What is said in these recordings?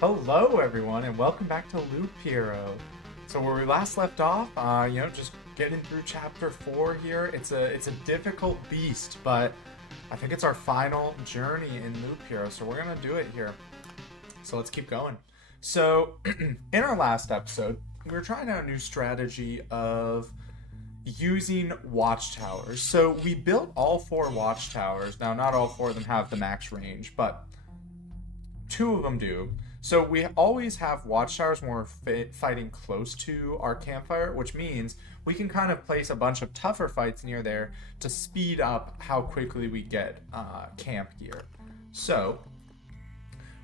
Hello, everyone, and welcome back to Loop Hero. So where we last left off, just getting through chapter 4 here. It's a difficult beast, but I think it's our final journey in Loop Hero, so we're gonna do it here. So let's keep going. So in our last episode, we were trying out a new strategy of using watchtowers. So we built all 4 watchtowers. Now, not all 4 of them have the max range, but 2 of them do. So we always have watchtowers when we're fighting close to our campfire, which means we can kind of place a bunch of tougher fights near there to speed up how quickly we get camp gear. So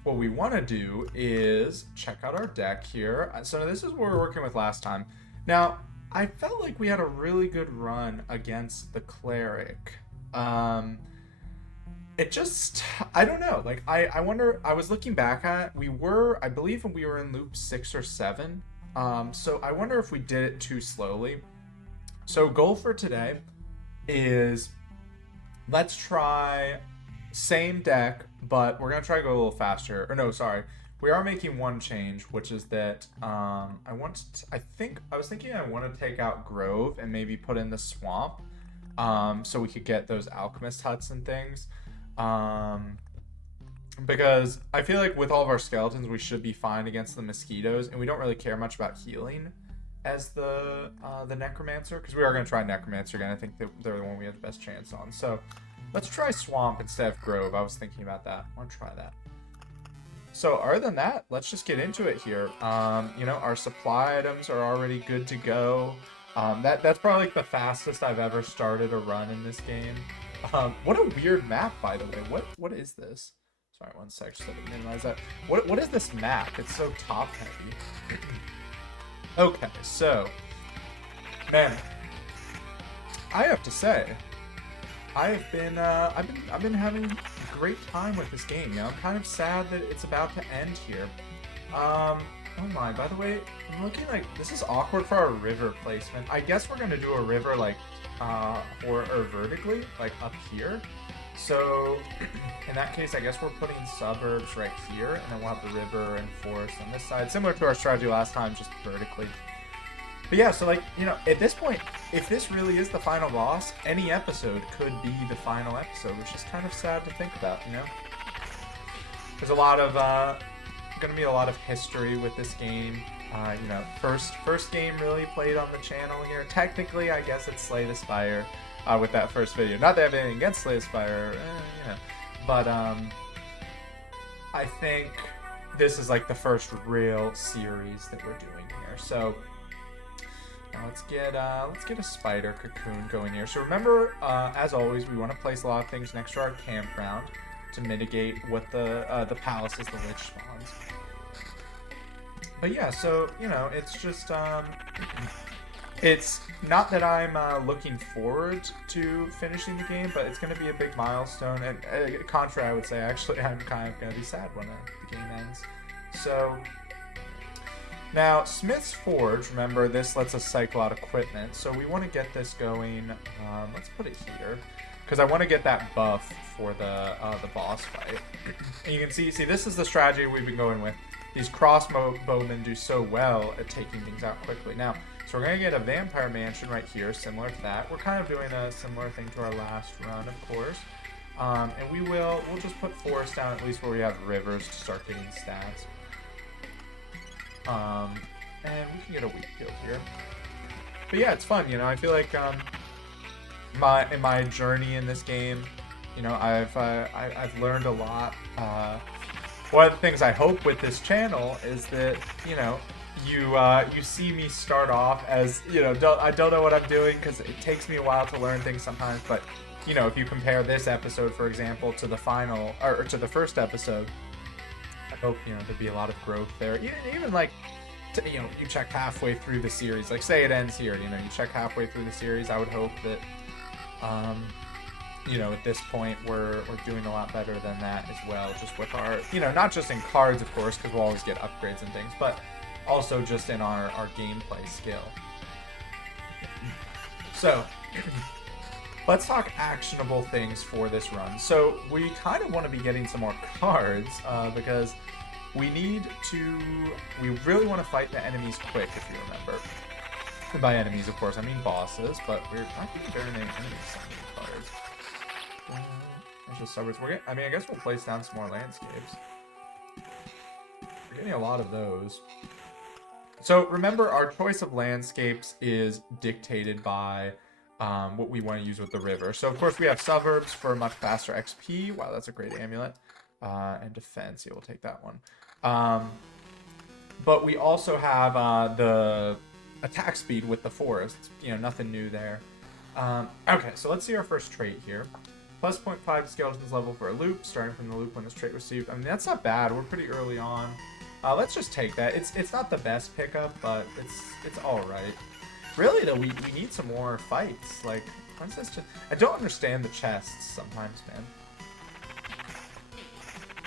what we want to do is check out our deck here. So this is what we were working with last time. Now, I felt like we had a really good run against the cleric. It just, I don't know, like, I wonder, I was looking back at, I believe we were in loop 6 or 7, so I wonder if we did it too slowly. So goal for today is, let's try same deck, but we're going to try to go a little faster, or no, sorry, we are making one change, which is that, I was thinking I want to take out Grove and maybe put in the Swamp, so we could get those Alchemist huts and things. Because I feel like with all of our skeletons, we should be fine against the mosquitoes, and we don't really care much about healing as the Necromancer, because we are going to try Necromancer again. I think they're the one we have the best chance on. So let's try Swamp instead of Grove. I was thinking about that. I want to try that. So other than that, let's just get into it here. Our supply items are already good to go. That's probably like the fastest I've ever started a run in this game. What a weird map, by the way. What is this? Sorry, one sec, just let me minimize that. What is this map? It's so top heavy. Okay, so man, I have to say, I've been having a great time with this game. You know, I'm kind of sad that it's about to end here. Oh my, by the way, I'm looking like this is awkward for our river placement. I guess we're gonna do a river like or vertically, like up here. So in that case, I guess we're putting suburbs right here, and then we'll have the river and forest on this side, similar to our strategy last time, just vertically. But yeah, so like, at this point, if this really is the final boss, any episode could be the final episode, which is kind of sad to think about, There's a lot of gonna be a lot of history with this game. First game really played on the channel here. Technically, I guess it's Slay the Spire with that first video. Not that I have anything against Slay the Spire, but I think this is like the first real series that we're doing here. So now let's get a spider cocoon going here. So remember, as always, we want to place a lot of things next to our campground to mitigate what the palace is, the witch spawns. But yeah, so, it's just, it's not that I'm looking forward to finishing the game, but it's going to be a big milestone. And contrary, I would say, actually, I'm kind of going to be sad when the game ends. So, now, Smith's Forge, remember, this lets us cycle out equipment. So we want to get this going, let's put it here, because I want to get that buff for the boss fight. And you can see, this is the strategy we've been going with. These crossbowmen do so well at taking things out quickly. Now, so we're going to get a vampire mansion right here, similar to that. We're kind of doing a similar thing to our last run, of course. And we'll just put forest down at least where we have rivers to start getting stats. And we can get a wheat field here. But yeah, it's fun, I feel like in my journey in this game, I've learned a lot. One of the things I hope with this channel is that, you see me start off as, I don't know what I'm doing because it takes me a while to learn things sometimes, but, if you compare this episode, for example, to the final, or to the first episode, I hope, there'd be a lot of growth there. Even like, you check halfway through the series, like say it ends here, you check halfway through the series, I would hope that, at this point, we're doing a lot better than that as well, just with our, not just in cards, of course, because we'll always get upgrades and things, but also just in our gameplay skill. So, let's talk actionable things for this run. So, we kind of want to be getting some more cards, because we really want to fight the enemies quick, if you remember. And by enemies, of course, I mean bosses, but we're not getting very many enemies on these cards. There's just suburbs. I mean, I guess we'll place down some more landscapes. We're getting a lot of those. So remember, our choice of landscapes is dictated by what we want to use with the river. So of course we have suburbs for much faster XP. Wow, that's a great amulet. And defense, yeah, we'll take that one. But we also have the attack speed with the forests. You know, nothing new there. Okay, so let's see our first trait here. Plus 0.5 skeletons level for a loop, starting from the loop when this trait received. I mean, that's not bad. We're pretty early on. Let's just take that. It's not the best pickup, but it's all right. Really, though, we need some more fights. Like, what's this? I don't understand the chests sometimes, man.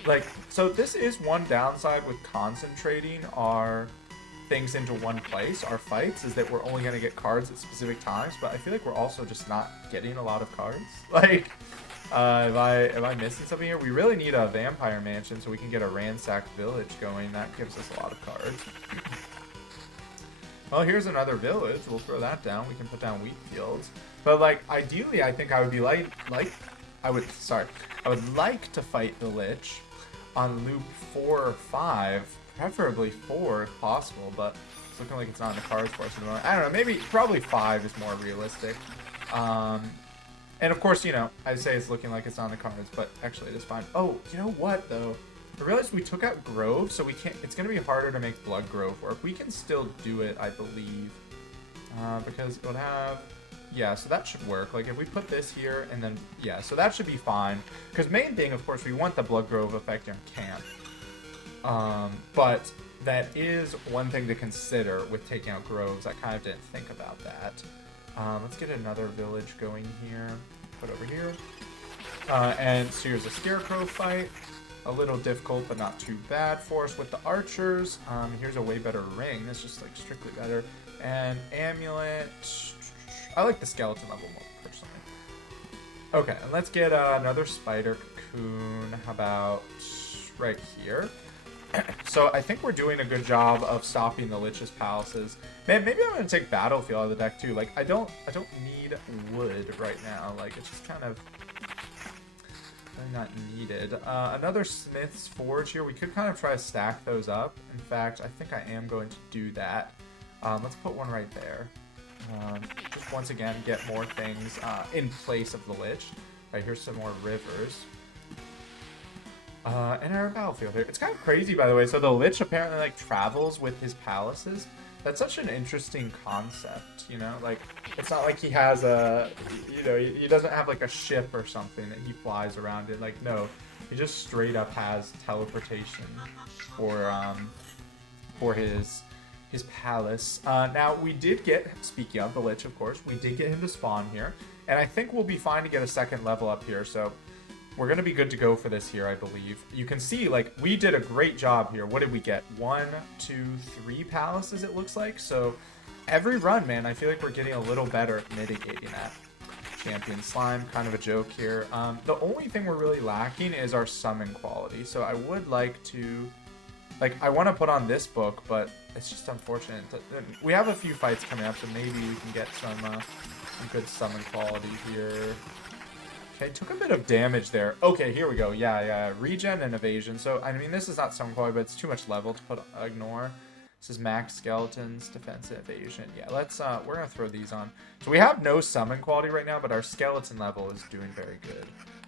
Like, so this is one downside with concentrating our things into one place, our fights, is that we're only going to get cards at specific times, but I feel like we're also just not getting a lot of cards. Like, am I missing something here? We really need a vampire mansion so we can get a ransacked village going. That gives us a lot of cards. Well, here's another village. We'll throw that down. We can put down wheat fields. But, like, ideally, I think I would be I would like to fight the Lich on loop 4 or 5, preferably 4 if possible, but it's looking like it's not in the cards for us at the moment. I don't know, probably 5 is more realistic. And of course, you know, I say it's looking like it's on the cards, but actually it is fine. Oh, you know what, though? I realized we took out Grove, so we can't. It's going to be harder to make Blood Grove work. We can still do it, I believe, because it would have. Yeah, so that should work. Like, if we put this here, and then, yeah, so that should be fine. Because main thing, of course, we want the Blood Grove effect in camp. But that is one thing to consider with taking out Groves. I kind of didn't think about that. Let's get another village going here. Put over here. And so here's a Scarecrow fight. A little difficult, but not too bad for us with the archers. Here's a way better ring. That's just, like, strictly better. And amulet. I like the skeleton level more, personally. Okay, and let's get another spider cocoon. How about right here? So I think we're doing a good job of stopping the Lich's palaces. Man, maybe I'm gonna take Battlefield out of the deck too. Like, I don't need wood right now. Like, it's just kind of really not needed. Another Smith's Forge here. We could kind of try to stack those up. In fact, I think I am going to do that. Let's put one right there. Just once again, get more things in place of the Lich. Right, here's some more rivers. And our battlefield here. It's kind of crazy, by the way. So the Lich apparently, like, travels with his palaces. That's such an interesting concept, you know? Like, it's not like he has a, you know, he doesn't have, like, a ship or something that he flies around in. Like, no. He just straight up has teleportation for his palace. Now, we did get, speaking of the Lich, of course, we did get him to spawn here. And I think we'll be fine to get a second level up here. So we're going to be good to go for this here, I believe. You can see, like, we did a great job here. What did we get? 1, 2, 3 palaces, it looks like. So every run, man, I feel like we're getting a little better at mitigating that. Champion Slime, kind of a joke here. The only thing we're really lacking is our summon quality. So I would like to... Like, I want to put on this book, but it's just unfortunate. We have a few fights coming up, so maybe we can get some good summon quality here. Okay, took a bit of damage there. Okay, here we go. Yeah. Regen and evasion. So, I mean, this is not summon quality, but it's too much level to put ignore. This is max skeletons, defense, and evasion. Yeah, let's, we're going to throw these on. So we have no summon quality right now, but our skeleton level is doing very good.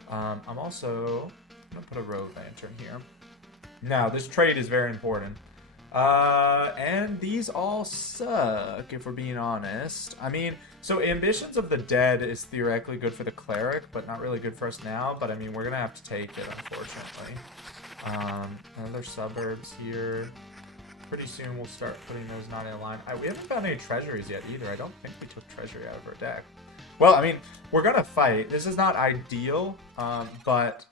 I'm also going to put a rogue lantern here. Now, this trade is very important. And these all suck, if we're being honest. I mean, so Ambitions of the Dead is theoretically good for the Cleric, but not really good for us now. But, I mean, we're going to have to take it, unfortunately. Another suburbs here. Pretty soon we'll start putting those not in a line. We haven't found any treasuries yet, either. I don't think we took treasury out of our deck. Well, I mean, we're going to fight. This is not ideal, but...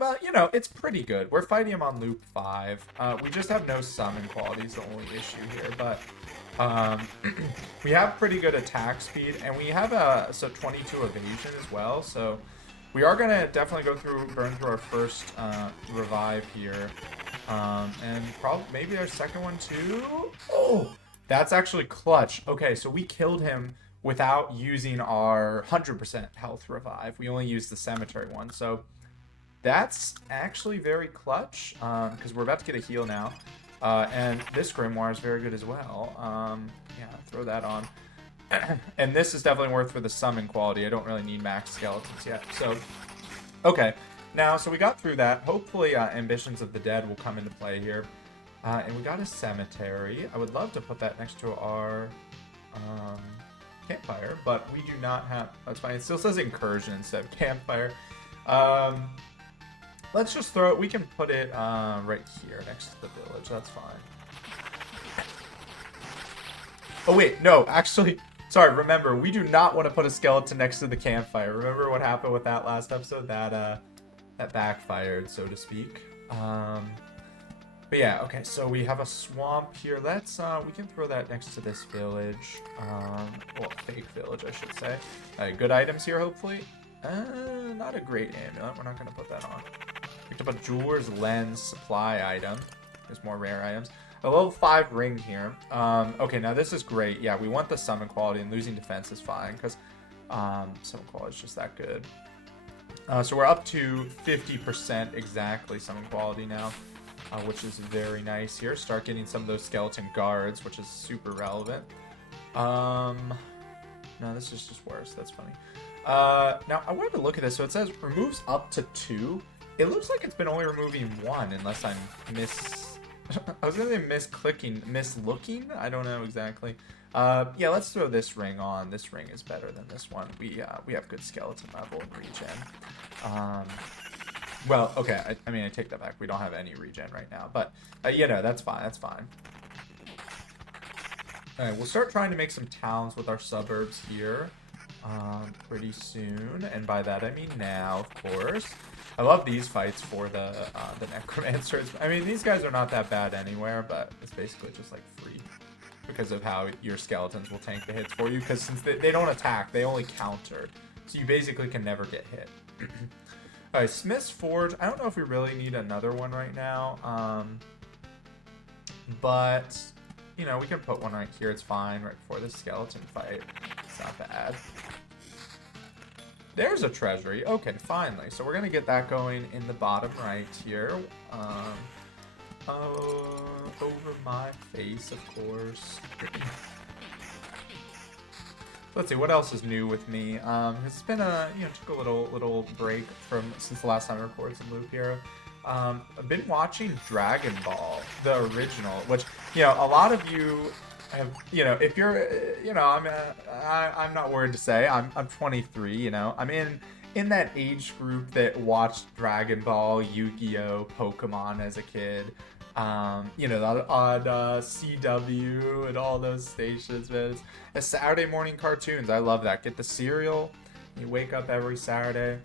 Well, you know, it's pretty good. We're fighting him on loop 5. We just have no summon quality is the only issue here, but we have pretty good attack speed, and we have so 22 evasion as well, so We are going to definitely burn through our first revive here. And probably maybe our second one too. Oh, that's actually clutch. Okay, so we killed him without using our 100% health revive. We only used the cemetery one. So that's actually very clutch because we're about to get a heal now. And this grimoire is very good as well. Yeah, throw that on. And this is definitely worth for the summon quality. I don't really need max skeletons yet. So, okay. Now, so we got through that. Hopefully, Ambitions of the Dead will come into play here. And we got a cemetery. I would love to put that next to our campfire, but we do not have... That's fine. It still says incursion instead of campfire. Let's just throw it. We can put it right here next to the village. That's fine. Oh, wait. No, actually... Sorry, remember, we do not want to put a skeleton next to the campfire. Remember what happened with that last episode? That backfired, so to speak. But yeah, okay, so we have a swamp here. Let's, we can throw that next to this village. Well, fake village, I should say. Good items here, hopefully. Not a great amulet. We're not going to put that on. Picked up a jeweler's lens supply item. There's more rare items. A level 5 ring here. Okay, now this is great. Yeah, we want the summon quality, and losing defense is fine, because summon quality is just that good. So we're up to 50% exactly summon quality now, which is very nice here. Start getting some of those skeleton guards, which is super relevant. No, this is just worse. That's funny. Now, I wanted to look at this. So it says removes up to 2. It looks like it's been only removing 1, unless I'm I was going to say mislooking? I don't know exactly. Yeah, let's throw this ring on. This ring is better than this one. We have good skeleton level and regen. Well, okay, I mean, I take that back. We don't have any regen right now. But, you know, that's fine. That's fine. Alright, we'll start trying to make some towns with our suburbs here pretty soon. And by that, I mean now, of course. I love these fights for the necromancers. I mean, these guys are not that bad anywhere, but it's basically just like free because of how your skeletons will tank the hits for you. Because since they don't attack, they only counter, so you basically can never get hit. All right, Smith's Forge. I don't know if we really need another one right now, but you know, we can put one right here. It's fine right before the skeleton fight. It's not bad. There's a treasury. Okay, finally. So we're going to get that going in the bottom right here. Over my face, of course. Let's see, what else is new with me? It's been took a little break since the last time I recorded some Loop Hero. I've been watching Dragon Ball, the original, which, you know, a lot of you have, you know, if you're, you know, I'm not worried to say, I'm 23, you know, I'm in that age group that watched Dragon Ball, Yu-Gi-Oh, Pokemon as a kid, you know, on CW and all those stations, man. It's Saturday morning cartoons. I love that. Get the cereal. You wake up every Saturday.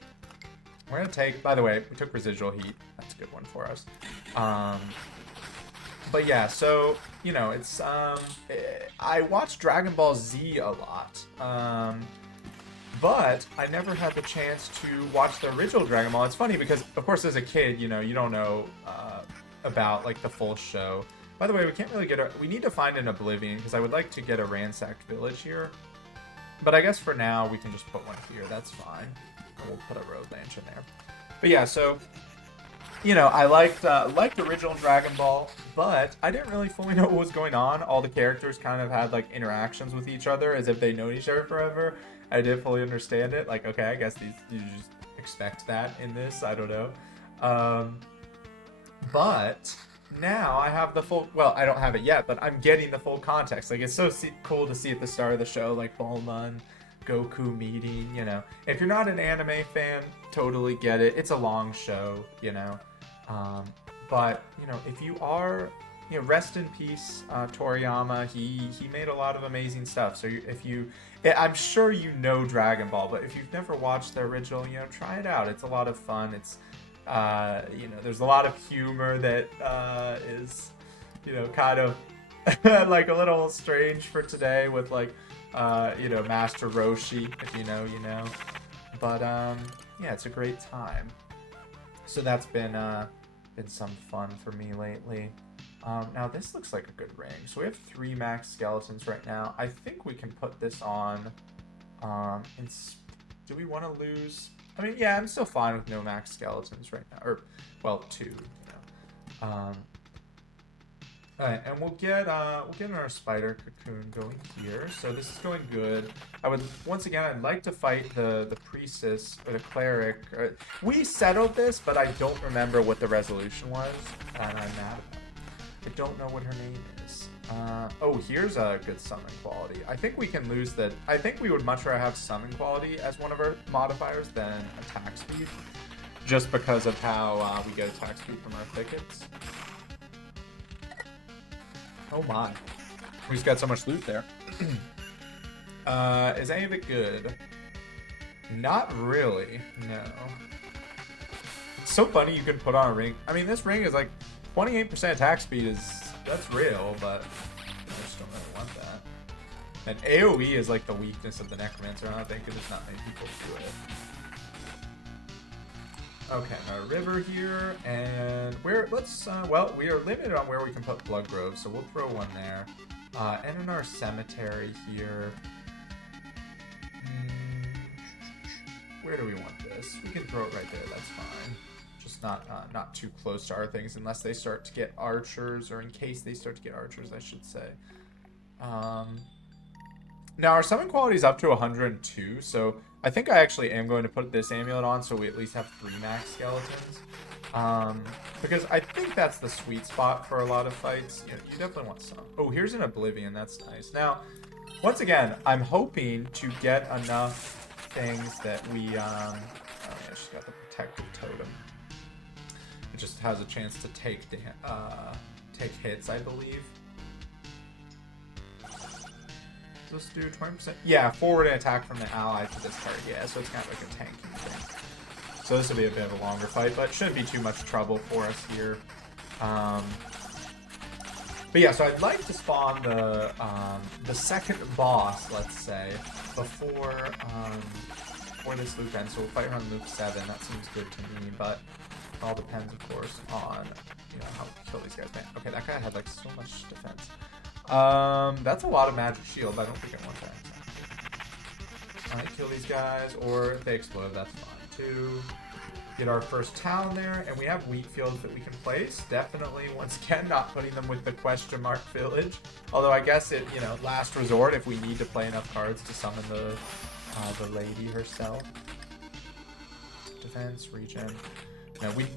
We're gonna take, by the way, we took residual heat. That's a good one for us. But yeah, so, you know, it's, I watched Dragon Ball Z a lot, but I never had the chance to watch the original Dragon Ball. It's funny because, of course, as a kid, you know, you don't know about, like, the full show. By the way, we can't really we need to find an Oblivion, because I would like to get a ransacked village here. But I guess for now, we can just put one here. That's fine. We'll put a road branch in there. But yeah, so, you know, I liked the original Dragon Ball, but I didn't really fully know what was going on. All the characters kind of had, like, interactions with each other as if they know each other forever. I didn't fully understand it. Like, okay, I guess you just expect that in this. I don't know. But now I have the full, well, I don't have it yet, but I'm getting the full context. Like, it's so cool to see at the start of the show, like, Bulma and Goku meeting, you know. If you're not an anime fan, totally get it. It's a long show, you know. But, you know, if you are, you know, rest in peace, Toriyama. He made a lot of amazing stuff. So I'm sure you know Dragon Ball, but if you've never watched the original, you know, try it out. It's a lot of fun. It's, you know, there's a lot of humor that is, you know, kind of like a little strange for today with, like, you know, Master Roshi. If you know, you know. But yeah, it's a great time. So that's been some fun for me lately. Now this looks like a good ring. So we have 3 max skeletons right now. I think we can put this on. Do we want to lose? I mean, yeah, I'm still fine with no max skeletons right now. Or, well, 2. You know. Alright, and we'll get our spider cocoon going here. So this is going good. Once again, I'd like to fight the priestess or the cleric. We settled this, but I don't remember what the resolution was, and I'm mad about it. I don't know what her name is. Oh, here's a good summon quality. I think we can lose that. I think we would much rather have summon quality as one of our modifiers than attack speed, just because of how we get attack speed from our thickets. Oh my. We just got so much loot there. Is any of it good? Not really, no. It's so funny you can put on a ring. I mean, this ring is like 28% attack speed that's real, but I just don't really want that. And AoE is like the weakness of the Necromancer, I think, because there's not many people do it. Okay, our river here, and we are limited on where we can put Blood Grove, so we'll throw one there. And in our cemetery here, where do we want this? We can throw it right there, that's fine. Just not too close to our things, unless they start to get archers, or in case they start to get archers, I should say. Now, our summon quality is up to 102, so I think I actually am going to put this amulet on so we at least have 3 max skeletons. Because I think that's the sweet spot for a lot of fights. You definitely want some. Oh, here's an Oblivion. That's nice. Now, once again, I'm hoping to get enough things that we... oh, yeah, she's got the Protective Totem. It just has a chance to take hits, I believe. Let's do 20%. Yeah, forward and attack from the ally to this card. Yeah, so it's kind of like a tanking thing. So this will be a bit of a longer fight, but shouldn't be too much trouble for us here. But yeah, so I'd like to spawn the second boss, let's say, before this loop ends. So we'll fight around loop 7. That seems good to me, but it all depends, of course, on how we kill these guys. Man, okay, that guy had like so much defense. That's a lot of magic shield. I don't think I want that. Alright, kill these guys, or if they explode, that's fine too. Get our first town there, and we have wheat fields that we can place. Definitely, once again, not putting them with the question mark village. Although I guess it, last resort if we need to play enough cards to summon the lady herself. Defense, regen.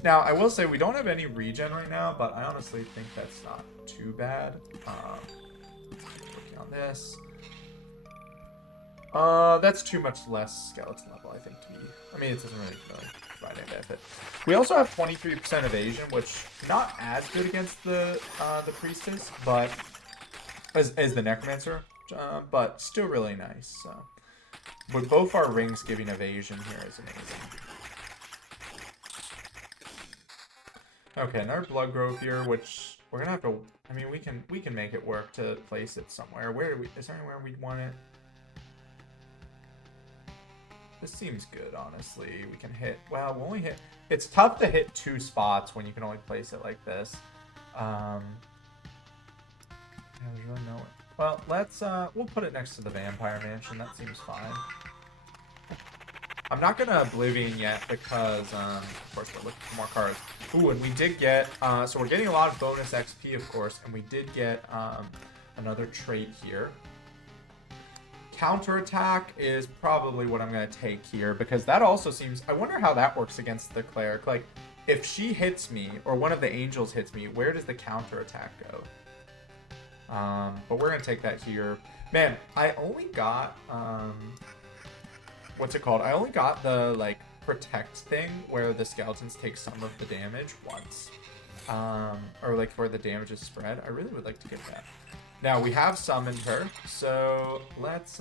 Now, I will say we don't have any regen right now, but I honestly think that's not too bad. Working on this. That's too much less skeleton level, I think, to me. I mean, it doesn't really provide any benefit. We also have 23% evasion, which not as good against the priestess, but as the necromancer, but still really nice. So, with both our rings giving evasion here is amazing. Okay, another Blood Grove here, which we're gonna have to. I mean, we can make it work to place it somewhere. Is there anywhere we'd want it? This seems good, honestly. We can hit. Well, we'll only hit. It's tough to hit 2 spots when you can only place it like this. Yeah, there's really no. Well, let's. We'll put it next to the Vampire Mansion. That seems fine. I'm not gonna Oblivion yet because, of course, we're looking for more cards. Ooh, and we did get, so we're getting a lot of bonus XP, of course, and we did get another trait here. Counterattack is probably what I'm gonna take here because that also seems. I wonder how that works against the cleric. Like, if she hits me or one of the angels hits me, where does the counterattack go? But we're gonna take that here. Man, I only got what's it called? I only got the, like, protect thing where the skeletons take some of the damage once. Or, like, where the damage is spread. I really would like to get that. Now, we have summoned her, so let's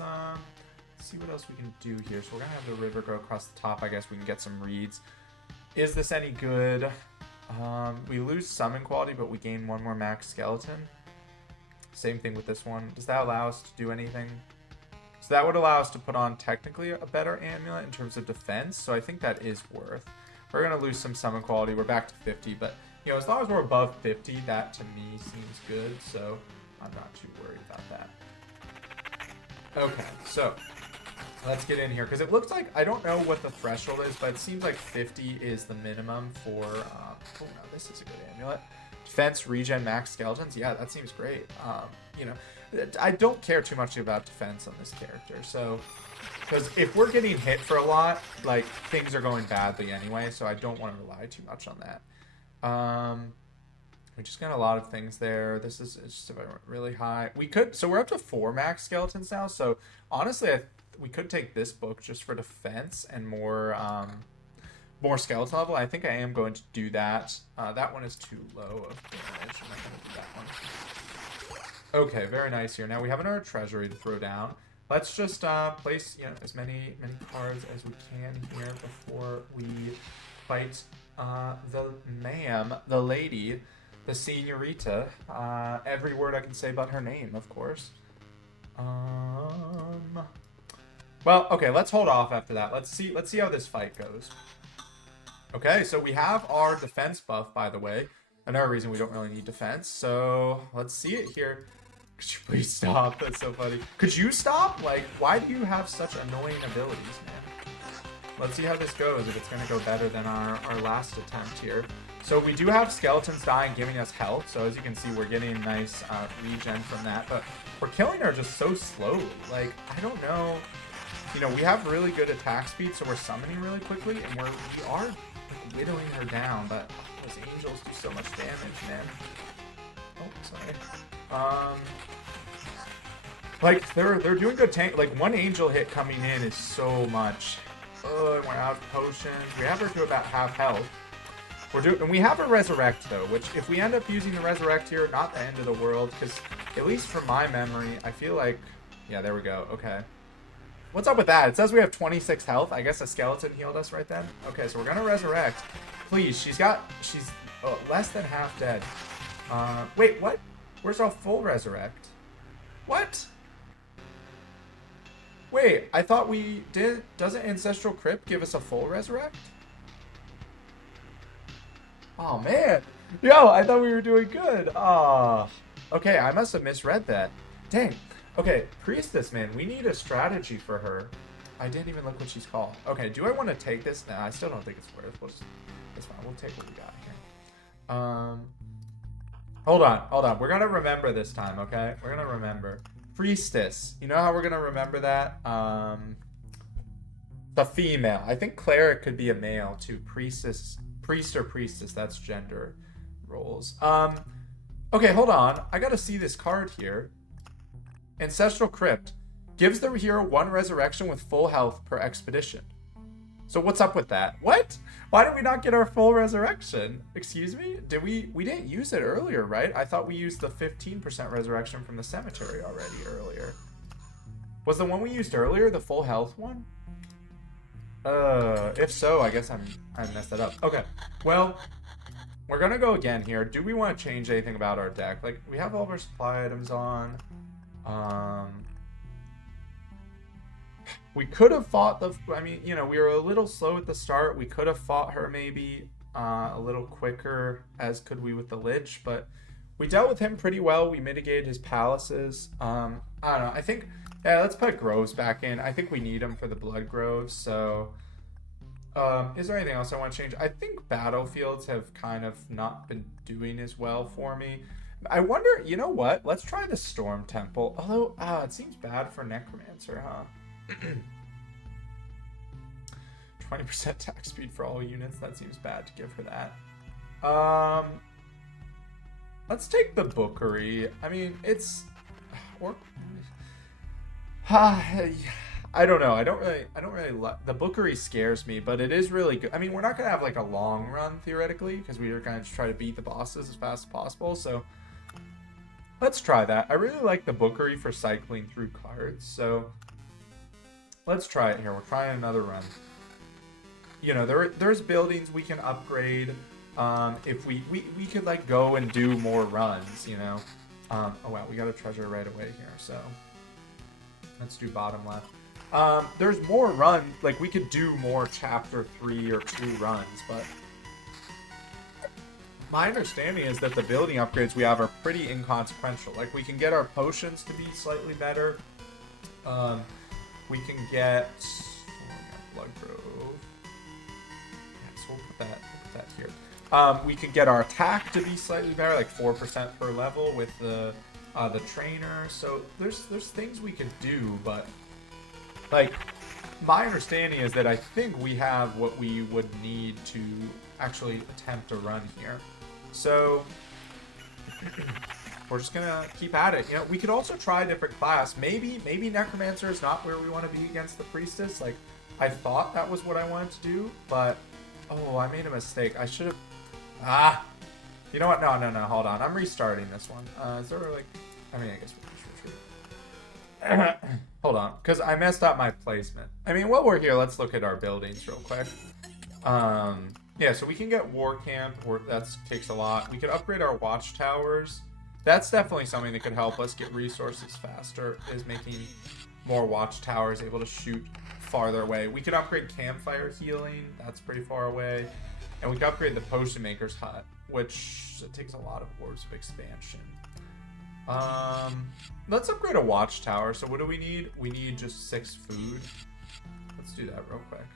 see what else we can do here. So we're going to have the river go across the top. I guess we can get some reeds. Is this any good? We lose summon quality, but we gain 1 more max skeleton. Same thing with this one. Does that allow us to do anything? So that would allow us to put on technically a better amulet in terms of defense. So I think that is worth. We're going to lose some summon quality. We're back to 50. But, you know, as long as we're above 50, that to me seems good. So I'm not too worried about that. Okay, so let's get in here. Because it looks like, I don't know what the threshold is, but it seems like 50 is the minimum for, oh no, this is a good amulet. Defense, regen, max skeletons. Yeah, that seems great. You know, I don't care too much about defense on this character. So, because if we're getting hit for a lot, like, things are going badly anyway. So I don't want to rely too much on that. We just got a lot of things there. This is just really high. We could, so we're up to 4 max skeletons now. So honestly, we could take this book just for defense and more skeleton level. I think I am going to do that. That one is too low of damage. I'm not going to do that one. Okay, very nice here. Now we have another treasury to throw down. Let's just place, you know, as many cards as we can here before we fight the lady, the senorita. Every word I can say but her name, of course. Well, okay, let's hold off after that. Let's see how this fight goes. Okay, so we have our defense buff, by the way. Another reason we don't really need defense. So let's see it here. Could you please stop? That's so funny. Could you stop? Like, why do you have such annoying abilities, man? Let's see how this goes, if it's going to go better than our last attempt here. So we do have skeletons dying, giving us health. So as you can see, we're getting nice regen from that. But we're killing her just so slowly. Like, I don't know. You know, we have really good attack speed, so we're summoning really quickly. And we are whittling her down. But those angels do so much damage, man. Oh, sorry. Like, they're doing good tank. Like, one angel hit coming in is so much. Oh, and we're out of potions. We have her to about half health. And we have a resurrect though, which if we end up using the resurrect here, not the end of the world, because at least from my memory, I feel like, yeah, there we go. Okay. What's up with that? It says we have 26 health. I guess a skeleton healed us right then. Okay, so we're gonna resurrect. Please, she's less than half dead. Wait, what? Where's our full resurrect? What? Wait, I thought we did. Doesn't Ancestral Crypt give us a full resurrect? Oh, man. Yo, I thought we were doing good. Ah. Okay, I must have misread that. Dang. Okay, Priestess, man. We need a strategy for her. I didn't even look what she's called. Okay, do I want to take this? Nah, I still don't think it's worth it. It's fine. We'll take what we got here. Hold on. We're going to remember this time, okay? We're going to remember. Priestess. You know how we're going to remember that? The female. I think cleric could be a male, too. Priest or priestess, that's gender roles. Okay, hold on. I gotta see this card here. Ancestral Crypt gives the hero 1 resurrection with full health per expedition. So what's up with that? What? Why did we not get our full resurrection? Excuse me? We didn't use it earlier, right? I thought we used the 15% resurrection from the cemetery already earlier. Was the one we used earlier the full health one? If so, I guess I messed that up. Okay, well, we're gonna go again here. Do we want to change anything about our deck? Like, we have all of our supply items on. We could have fought I mean, you know, we were a little slow at the start. We could have fought her maybe a little quicker, as could we with the Lich, but we dealt with him pretty well. We mitigated his palaces. I don't know. I think, yeah, let's put Groves back in. I think we need him for the Blood Groves, so... is there anything else I want to change? I think battlefields have kind of not been doing as well for me. I wonder, you know what? Let's try the Storm Temple. Although, it seems bad for Necromancer, huh? 20% attack speed for all units. That seems bad to give her that. Let's take the Bookery. I mean, it's... Or... I don't know. I don't really the Bookery scares me, but it is really good. I mean, we're not going to have like a long run theoretically because we are going to try to beat the bosses as fast as possible. So let's try that. I really like the Bookery for cycling through cards. So let's try it here. We're trying another run. You know, there's buildings we can upgrade. If we could like go and do more runs, you know. Oh wow, we got a treasure right away here. So Let's do bottom left. There's more runs. Like, we could do more chapter 3 or 2 runs, but my understanding is that the building upgrades we have are pretty inconsequential. Like, we can get our potions to be slightly better. We can get Blood Grove. Yeah, so we'll put that here. We can get our attack to be slightly better, like 4% per level with the trainer. So there's things we could do, but like, my understanding is that I think we have what we would need to actually attempt a run here. So we're just gonna keep at it. You know, we could also try a different class. Maybe Necromancer is not where we want to be against the Priestess. Like, I thought that was what I wanted to do, but oh, I made a mistake. I should have. You know what? No. Hold on. I'm restarting this one. Is there like? I mean, I guess we should retreat. Hold on, because I messed up my placement. I mean, while we're here, let's look at our buildings real quick. Yeah, so we can get War Camp, or that takes a lot. We could upgrade our watchtowers. That's definitely something that could help us get resources faster, is making more watchtowers able to shoot farther away. We could upgrade campfire healing. That's pretty far away. And we could upgrade the potion maker's hut, which it takes a lot of orbs of expansion. Let's upgrade a watchtower. So what do we need? We need just 6 food. Let's do that real quick.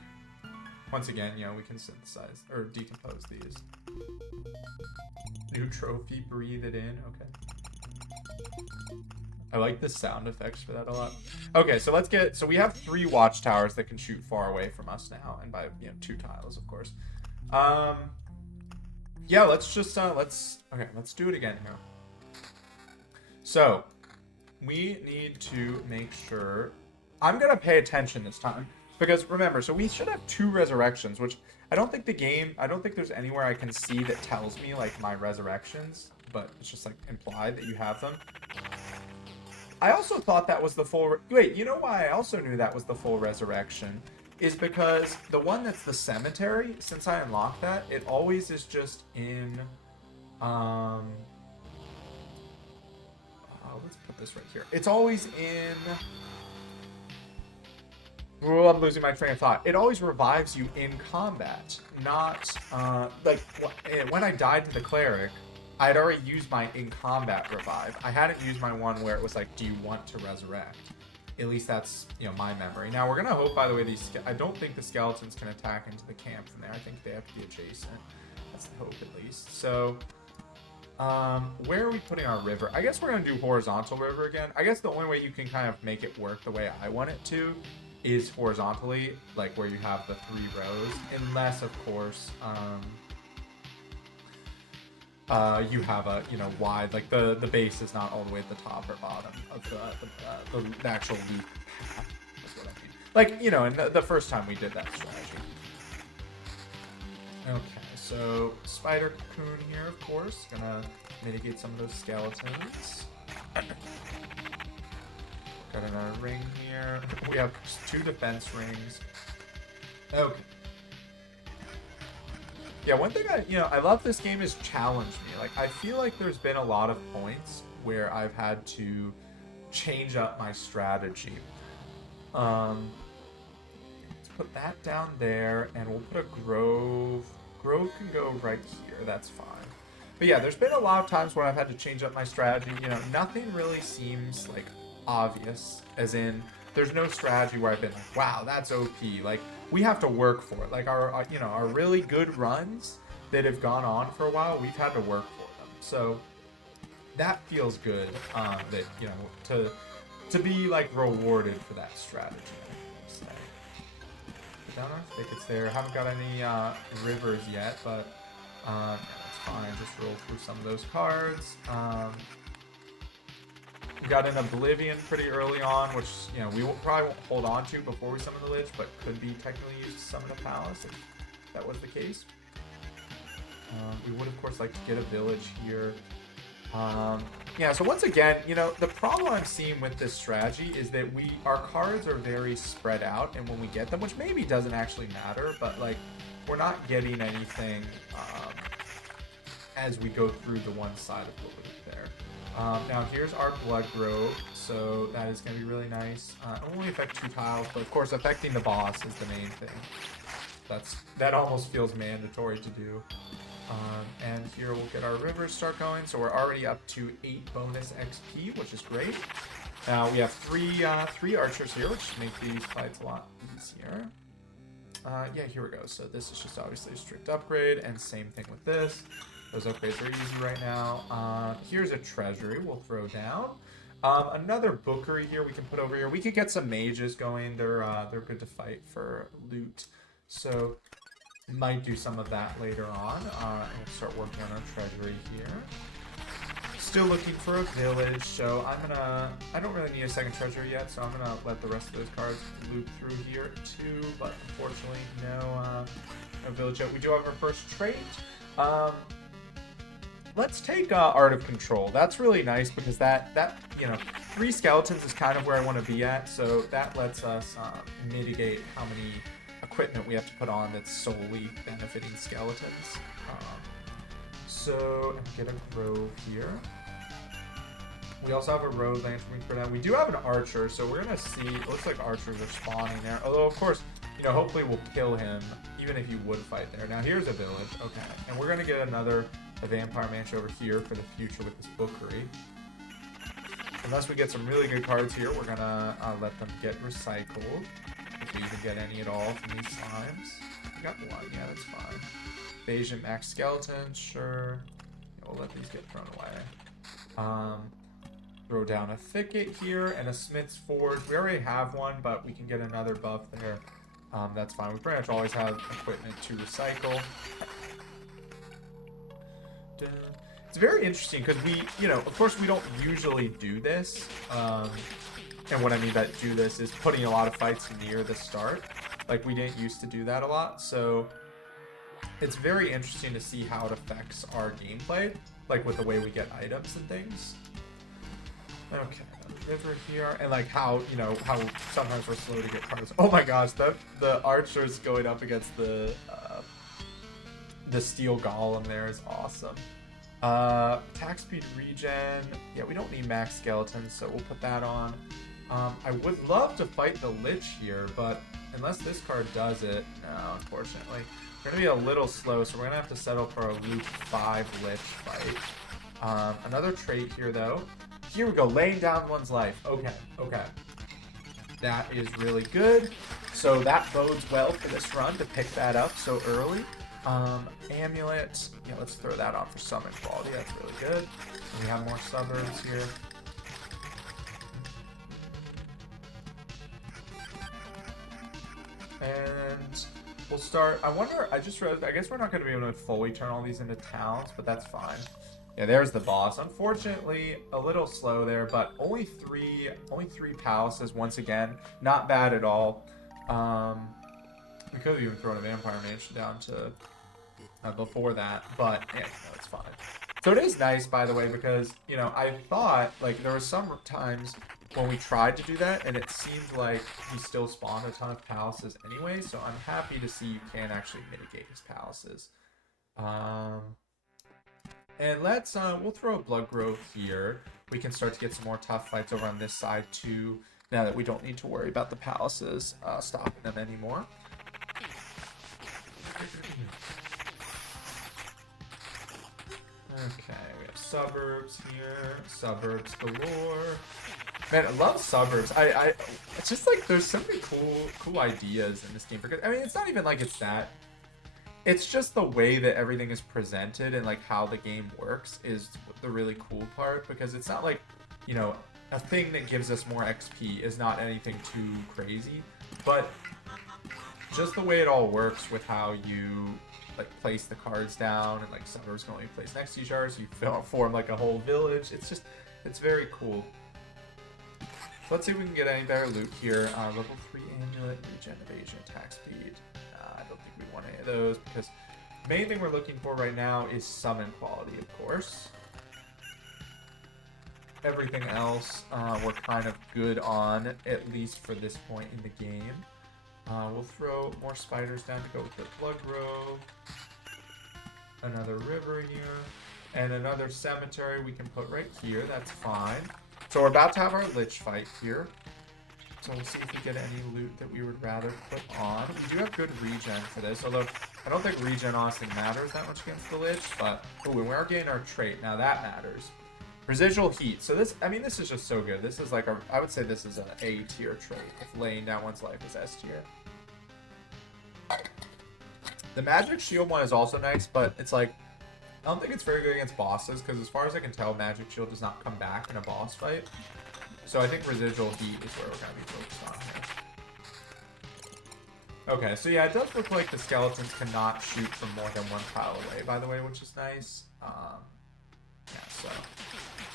Once again, you know, we can synthesize or decompose these. New trophy, breathe it in. Okay. I like the sound effects for that a lot. Okay, so let's get, so we have 3 watchtowers that can shoot far away from us now, and by, you know, 2 tiles, of course. Yeah, let's just let's do it again here. So we need to make sure, I'm gonna pay attention this time, because remember, so we should have 2 resurrections, which I don't think there's anywhere I can see that tells me like my resurrections, but it's just like implied that you have them. I also thought that was the full, wait, you know why I also knew that was the full resurrection? Is because the one that's the cemetery, since I unlocked that, it always is just in, let's put this right here. It's always in, oh, I'm losing my train of thought. It always revives you in combat, not, like, when I died to the cleric, I had already used my in combat revive. I hadn't used my one where it was like, do you want to resurrect? At least that's, you know, my memory. Now, we're going to hope, by the way, I don't think the skeletons can attack into the camp from there. I think they have to be adjacent. That's the hope, at least. So, where are we putting our river? I guess we're going to do horizontal river again. I guess the only way you can kind of make it work the way I want it to is horizontally, like where you have the 3 rows. Unless, of course, you have a, you know, wide, like the base is not all the way at the top or bottom of the actual loop path. That's what I mean. Like, you know, in the first time we did that strategy. Okay, so spider cocoon here, of course, gonna mitigate some of those skeletons. Got another ring here. We have 2 defense rings. Okay. Yeah, one thing I love this game is challenge me. Like, I feel like there's been a lot of points where I've had to change up my strategy. Let's put that down there, and we'll put a grove. Grove can go right here, that's fine. But yeah, there's been a lot of times where I've had to change up my strategy. You know, nothing really seems, like, obvious. As in, there's no strategy where I've been like, wow, that's OP. Like, we have to work for it. Like, our you know, our really good runs that have gone on for a while, we've had to work for them. So that feels good, that, you know, to be, like, rewarded for that strategy, I would say. Put down our thickets there. Haven't got any rivers yet, but yeah, that's fine. Just roll through some of those cards. We got an Oblivion pretty early on, which, you know, we probably won't hold on to before we summon the Lich, but could be technically used to summon a palace if that was the case. We would, of course, like to get a village here. Yeah, so once again, you know, the problem I'm seeing with this strategy is that our cards are very spread out, and when we get them, which maybe doesn't actually matter, but, like, we're not getting anything as we go through the one side of the loop there. Now here's our Blood Grove, so that is going to be really nice. Only affect 2 tiles, but of course affecting the boss is the main thing. That almost feels mandatory to do. And here we'll get our rivers start going, so we're already up to 8 bonus XP, which is great. Now we have three archers here, which make these fights a lot easier. Yeah, here we go. So this is just obviously a strict upgrade, and same thing with this. Those upgrades are easy right now. Here's a treasury we'll throw down. Another bookery here we can put over here. We could get some mages going. They're good to fight for loot. So might do some of that later on. And start working on our treasury here. Still looking for a village, so I don't really need a second treasury yet, so I'm gonna let the rest of those cards loop through here too. But unfortunately, no village yet. We do have our first trait. Let's take Art of Control. That's really nice because that 3 skeletons is kind of where I want to be at. So that lets us mitigate how many equipment we have to put on that's solely benefiting skeletons. So get a grove here. We also have a road lantern for that. We do have an archer, so we're gonna see. It looks like archers are spawning there. Although of course, hopefully we'll kill him even if he would fight there. Now here's a village. Okay, and we're gonna get a vampire mansion over here for the future with this bookery. Unless we get some really good cards here, we're gonna let them get recycled. If we even get any at all from these slimes. We got 1, yeah, that's fine. Bayesian max skeletons, sure. Yeah, we'll let these get thrown away. Throw down a thicket here and a smith's forge. We already have one, but we can get another buff there. That's fine. We pretty much always have equipment to recycle. It's very interesting because we, of course we don't usually do this. And what I mean by do this is putting a lot of fights near the start. Like we didn't used to do that a lot. So it's very interesting to see how it affects our gameplay. Like with the way we get items and things. Okay, river here, and like how sometimes we're slow to get cards. Oh my gosh, the archers going up against the steel golem there is awesome. Attack speed regen. Yeah, we don't need max skeletons, so we'll put that on. I would love to fight the lich here, but unless this card does it, no, unfortunately. We're gonna be a little slow, so we're gonna have to settle for a loop 5 lich fight. Another trait here though. Here we go, laying down one's life. Okay. That is really good. So that bodes well for this run to pick that up so early. Amulet. Yeah, let's throw that on for summon quality. That's really good. And we have more suburbs here. And we'll start. I just realized, I guess we're not going to be able to fully turn all these into towns, but that's fine. Yeah, there's the boss. Unfortunately, a little slow there, but only three palaces once again. Not bad at all. We could have even thrown a vampire mansion down to before that, but yeah, no, it's fine. So it is nice, by the way, because I thought like there were some times when we tried to do that, and it seemed like he still spawned a ton of palaces anyway. So I'm happy to see you can actually mitigate his palaces. And we'll throw a Blood Grove here. We can start to get some more tough fights over on this side too, now that we don't need to worry about the palaces stopping them anymore. Okay, we have suburbs here, suburbs galore. Man, I love suburbs. It's just like there's so many cool ideas in this game. Because I mean, it's not even like it's that. It's just the way that everything is presented and like how the game works is the really cool part, because it's not like, a thing that gives us more XP is not anything too crazy, but just the way it all works with how you like place the cards down, and like suburbs can only be placed next to each other, so you form like a whole village. It's very cool. So let's see if we can get any better loot here. Level 3 amulet, regen, evasion, attack speed. I don't think we want any of those, because the main thing we're looking for right now is summon quality, of course. Everything else we're kind of good on, at least for this point in the game. We'll throw more spiders down to go with the Blood Grove. Another river here. And another cemetery we can put right here. That's fine. So we're about to have our Lich fight here. So we'll see if we get any loot that we would rather put on. We do have good regen for this, although I don't think regen honestly matters that much against the Lich. But, oh, and we are getting our trait. Now that matters. Residual heat. So this, I mean, this is just so good. This is like a, I would say this is an A tier trait. If laying down one's life is S tier. The magic shield one is also nice, but it's like, I don't think it's very good against bosses, because as far as I can tell, magic shield does not come back in a boss fight. So I think residual heat is where we're going to be focused on here. Okay, so yeah, it does look like the skeletons cannot shoot from more than one tile away, by the way, which is nice. Yeah, so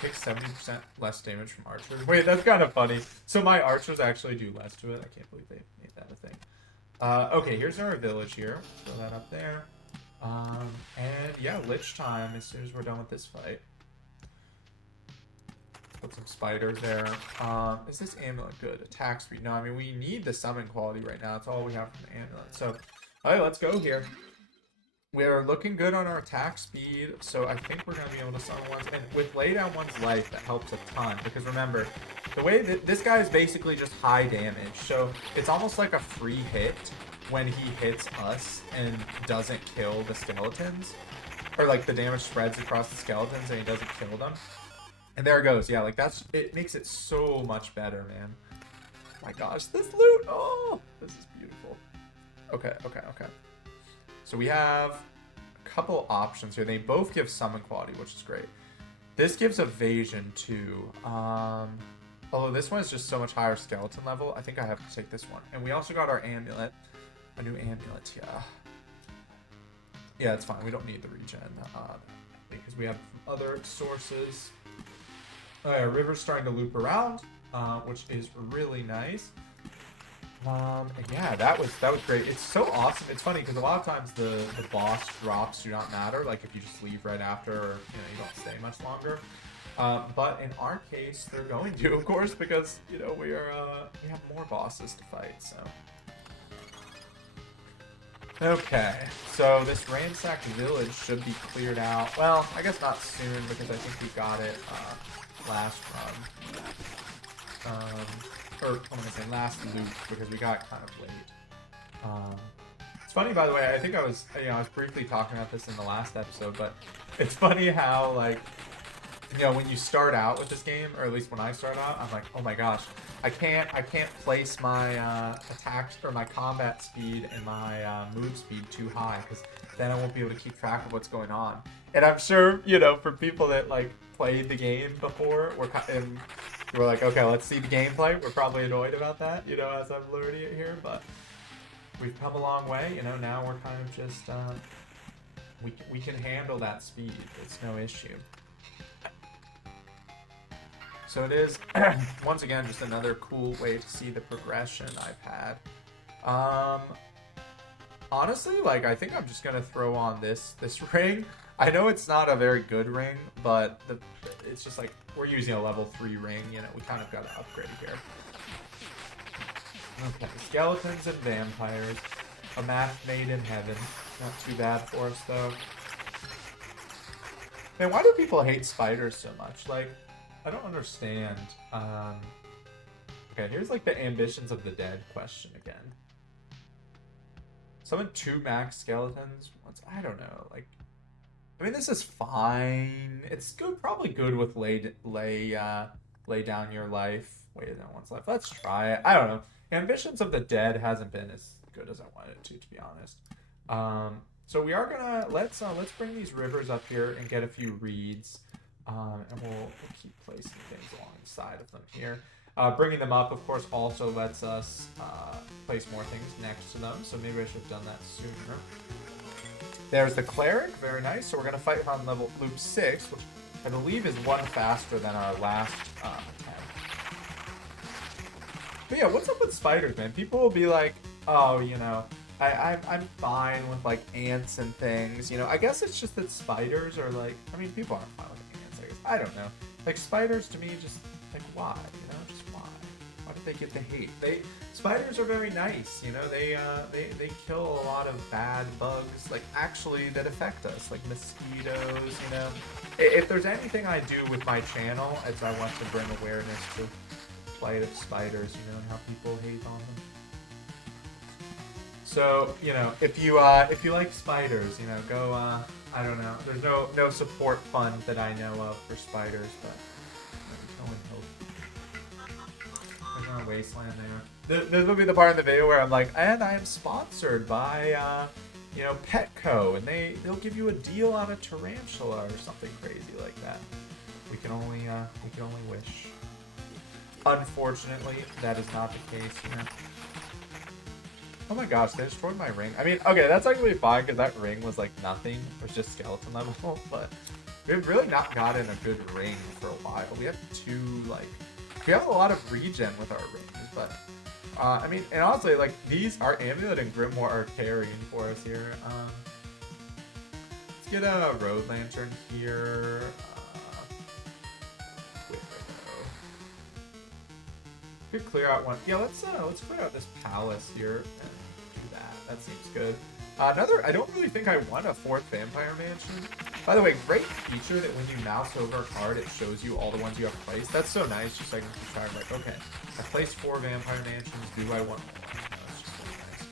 takes 70% less damage from archers. Wait, that's kind of funny. So my archers actually do less to it. I can't believe they made that a thing. Okay, here's our village here. Throw that up there. And yeah, Lich time as soon as we're done with this fight. Put some spiders there. Is this amulet good? Attack speed? No, I mean, we need the summon quality right now. That's all we have from the amulet. So, alright, let's go here. We are looking good on our attack speed, so I think we're going to be able to summon ones. And with lay down one's life, that helps a ton. Because remember, the way that this guy is basically just high damage. So it's almost like a free hit when he hits us and doesn't kill the skeletons. Or like the damage spreads across the skeletons and he doesn't kill them. And there it goes. Yeah, like that's, it makes it so much better, man. Oh my gosh, this loot. Oh, this is beautiful. Okay. So we have a couple options here. They both give summon quality, which is great. This gives evasion too. Although this one is just so much higher skeleton level, I think I have to take this one. And we also got our amulet. A new amulet, yeah. Yeah, it's fine. We don't need the regen because we have other sources. Oh yeah, river's starting to loop around, which is really nice. And yeah, that was great. It's so awesome. It's funny because a lot of times the boss drops do not matter. Like if you just leave right after, or you don't stay much longer. But in our case, they're going to, of course, because we have more bosses to fight. So okay, so this ransacked village should be cleared out. Well, I guess not soon because I think we got it last run. Or I'm gonna say last loop because we got kind of late. It's funny, by the way. I think I was briefly talking about this in the last episode, but it's funny how like when you start out with this game, or at least when I start out, I'm like, oh my gosh, I can't place my attacks or my combat speed and my move speed too high because then I won't be able to keep track of what's going on. And I'm sure for people that like played the game before, we're like, okay, let's see the gameplay. We're probably annoyed about that, as I'm learning it here, but we've come a long way. Now we're kind of just we can handle that speed. It's no issue. So it is, once again, just another cool way to see the progression I've had. Honestly, like, I think I'm just going to throw on this ring. I know it's not a very good ring, but it's just like, we're using a level 3 ring, we kind of got to upgrade here. Okay, skeletons and vampires. A match made in heaven. Not too bad for us, though. Man, why do people hate spiders so much? Like, I don't understand. Okay, here's like the ambitions of the dead question again. Summon 2 max skeletons once. I don't know. Like, I mean, this is fine. It's good, probably good with lay down your life. Wait down one's life. Let's try it. I don't know. Ambitions of the dead hasn't been as good as I wanted it to be honest. So we are gonna let's bring these rivers up here and get a few reeds. And we'll keep placing things along the side of them here. Bringing them up, of course, also lets us place more things next to them. So maybe I should have done that sooner. There's the cleric, very nice. So we're going to fight on level loop 6, which I believe is one faster than our last attempt. But yeah, what's up with spiders, man? People will be like, oh, I'm fine with like ants and things. I guess it's just that spiders are like, I mean, people aren't fine with ants, I guess. I don't know. Like spiders to me, just like why? Just why? Why did they get the hate? Spiders are very nice, you know. They kill a lot of bad bugs, like actually that affect us, like mosquitoes. You know, if there's anything I do with my channel, it's I want to bring awareness to plight of spiders, you know, and how people hate on them. So, you know, if you like spiders, you know, go. I don't know. There's no support fund that I know of for spiders, but I can only hope. There's no wasteland there. This will be the part of the video where I'm like, and I am sponsored by, you know, Petco, and they'll give you a deal on a tarantula or something crazy like that. We can only wish. Unfortunately, that is not the case, you know. Oh my gosh, they destroyed my ring. I mean, okay, that's actually fine because that ring was like nothing. It was just skeleton level, but we've really not gotten a good ring for a while. We have we have a lot of regen with our rings, but I mean, and honestly, like our amulet and grimoire are carrying for us here. Let's get a road lantern here. Could clear out one. Yeah, let's clear out this palace here and do that. That seems good. I don't really think I want a 4th vampire mansion. By the way, great feature that when you mouse over a card, it shows you all the ones you have placed. That's so nice. Just so I can keep track. Like, okay, I placed 4 vampire mansions. Do I want more? That's just really nice.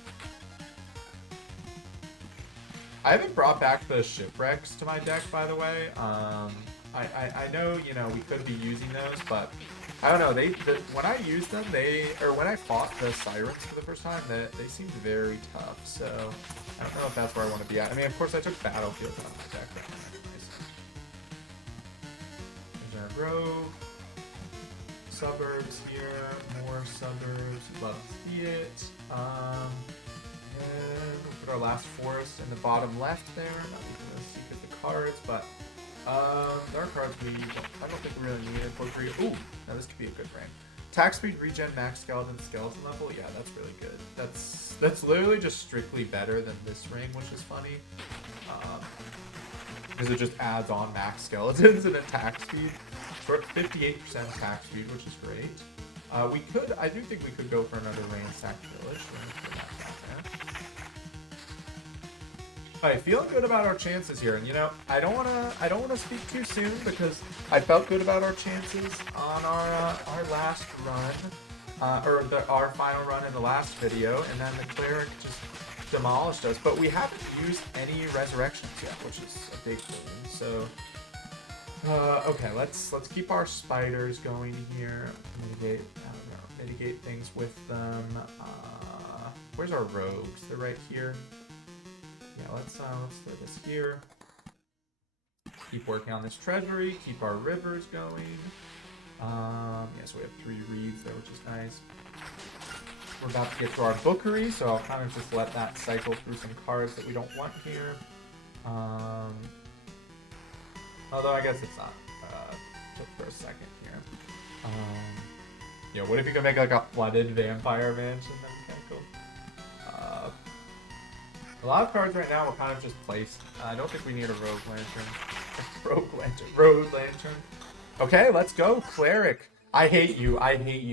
I haven't brought back the shipwrecks to my deck, by the way. I know, you know, we could be using those, but I don't know. When I used them, when I fought the sirens for the first time, they seemed very tough. So I don't know if that's where I want to be at. I mean, of course, I took battlefield on my deck. But nice. There's our grove, suburbs here, more suburbs. Love to see it. And we'll put our last forest in the bottom left there. Not even the secret the cards, but. There are cards I don't think we really need it. Ooh, now this could be a good ring. Attack speed, regen, max skeleton level. Yeah, that's really good. That's literally just strictly better than this ring, which is funny. Because it just adds on max skeletons and attack speed. So we're at 58% attack speed, which is great. I do think we could go for another ransacked village. Alright, feeling good about our chances here, and you know, I don't wanna speak too soon because I felt good about our chances on our last run, our final run in the last video, and then the cleric just demolished us. But we haven't used any resurrections yet, which is a big thing. So, okay, let's keep our spiders going here. Mitigate things with them. Where's our rogues? They're right here. Yeah, let's throw this here. Keep working on this treasury. Keep our rivers going. So we have 3 reeds there, which is nice. We're about to get to our bookery, so I'll kind of just let that cycle through some cards that we don't want here. Although I guess it's not. Just for a second here. What if you could make like a flooded vampire mansion? That'd be kind of cool. A lot of cards right now will kind of just place. I don't think we need a rogue lantern. Rogue lantern. Okay, let's go. Cleric. I hate you,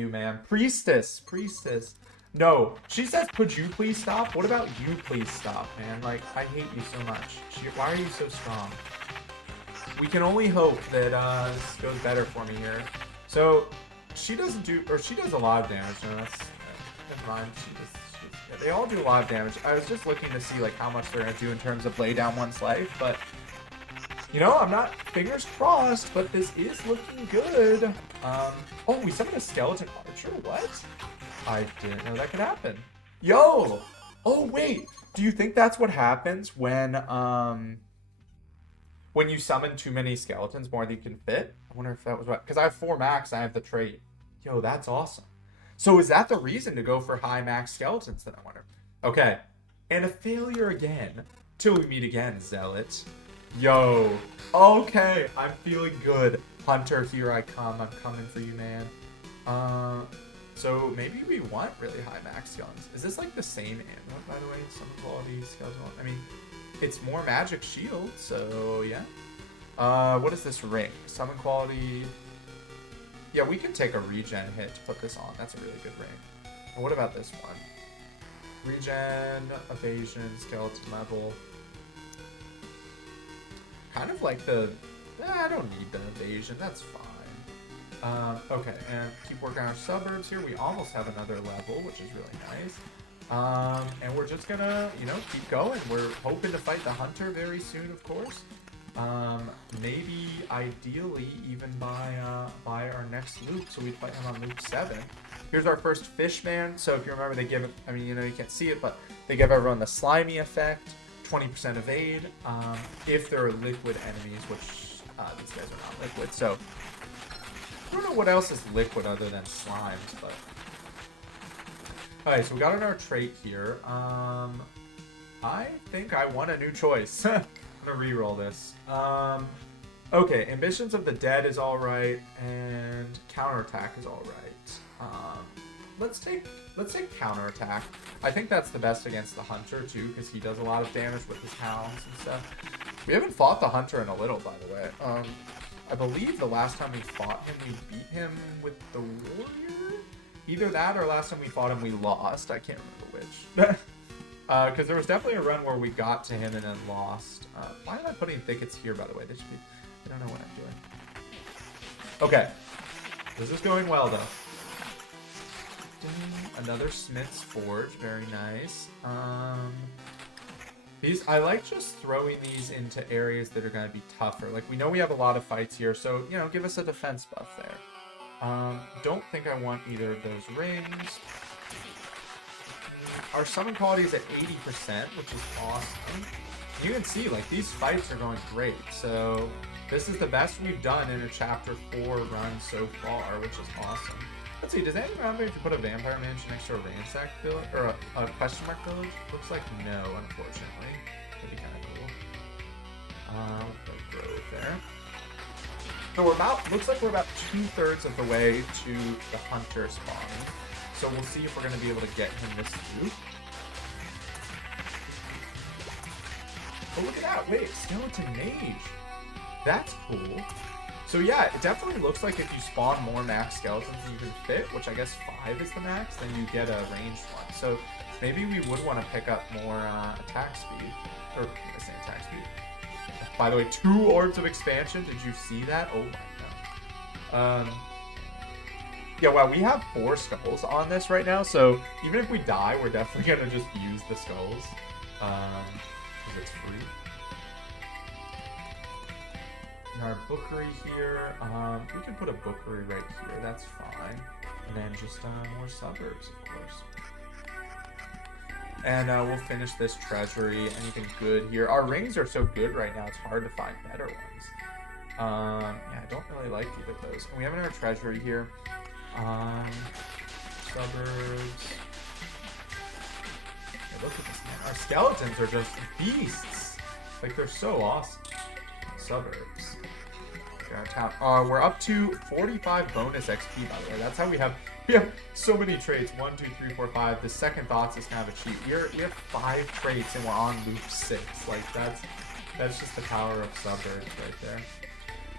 man. Priestess. No. She says, could you please stop? What about you please stop, man? Like, I hate you so much. Why are you so strong? We can only hope that this goes better for me here. So, she does a lot of damage. No, that's never mind. Yeah, they all do a lot of damage. I was just looking to see like how much they're gonna do in terms of lay down one's life, but you know, I'm not fingers crossed, but this is looking good. Oh, we summoned a skeleton archer. What? I didn't know that could happen. Yo! Oh wait, do you think that's what happens when you summon too many skeletons more than you can fit? I wonder if that was what, because I have 4 max, I have the trait. Yo, that's awesome. So is that the reason to go for high max skeletons then, I wonder? Okay. And a failure again. Till we meet again, Zealot. Yo. Okay. I'm feeling good. Hunter, here I come. I'm coming for you, man. So maybe we want really high max skeletons. Is this like the same amulet, by the way? Some quality skeleton. I mean, it's more magic shield, so yeah. What is this ring? Summon quality. Yeah, we can take a regen hit to put this on. That's a really good ring. And what about this one? Regen, evasion, skeleton level. Kind of like the... I don't need the evasion. That's fine. Okay, and keep working on our suburbs here. We almost have another level, which is really nice. And we're just gonna, you know, keep going. We're hoping to fight the hunter very soon, of course. Maybe ideally even by our next loop, so we'd fight him on loop 7. Here's our first fishman. So if you remember, they give, I mean, you know, you can't see it, but they give everyone the slimy effect, 20% evade, if there are liquid enemies, which these guys are not liquid. So I don't know what else is liquid other than slimes, but alright, so we got another trait here. I think I want a new choice. I'm gonna re-roll this. Okay, Ambitions of the Dead is alright, and Counterattack is alright. Let's take Counterattack. I think that's the best against the Hunter too, because he does a lot of damage with his hounds and stuff. We haven't fought the Hunter in a little, by the way. I believe the last time we fought him, we beat him with the Warrior? Either that or last time we fought him, we lost. I can't remember which. Because there was definitely a run where we got to him and then lost. Why am I putting thickets here, by the way? They should be... I don't know what I'm doing. Okay. This is going well, though. Another Smith's Forge. Very nice. I like just throwing these into areas that are going to be tougher. Like, we know we have a lot of fights here, so, you know, give us a defense buff there. Don't think I want either of those rings. Our summon quality is at 80%, which is awesome. You can see, like, these fights are going great. So this is the best we've done in a Chapter 4 run so far, which is awesome. Let's see, does anyone remember if you put a Vampire Mansion next to a Ransack village? Or a question mark village? Looks like no, unfortunately. That'd be kind of cool. Put a grove there. So we're about, looks like we're about 2/3 of the way to the Hunter spawning. So we'll see if we're going to be able to get him this loop. Oh, look at that. Wait, Skeleton Mage. That's cool. So yeah, it definitely looks like if you spawn more max skeletons than you can fit, which I guess 5 is the max, then you get a ranged one. So maybe we would want to pick up more attack speed. Or, I say attack speed. By the way, 2 Orbs of Expansion. Did you see that? Oh my god. Yeah, well, we have 4 skulls on this right now, so even if we die, we're definitely going to just use the skulls. Because it's free. And our bookery here, we can put a bookery right here, that's fine. And then just more suburbs, of course. And we'll finish this treasury. Anything good here? Our rings are so good right now, it's hard to find better ones. Yeah, I don't really like either of those. And we have another treasury here. Suburbs. Hey, look at this, man. Our skeletons are just beasts. Like, they're so awesome. Suburbs. Town. We're up to 45 bonus XP, by the way. That's how we have so many traits. 1, 2, 3, 4, 5. The second thoughts is kind of a cheat. We have 5 traits and we're on loop 6. Like, that's just the power of suburbs right there.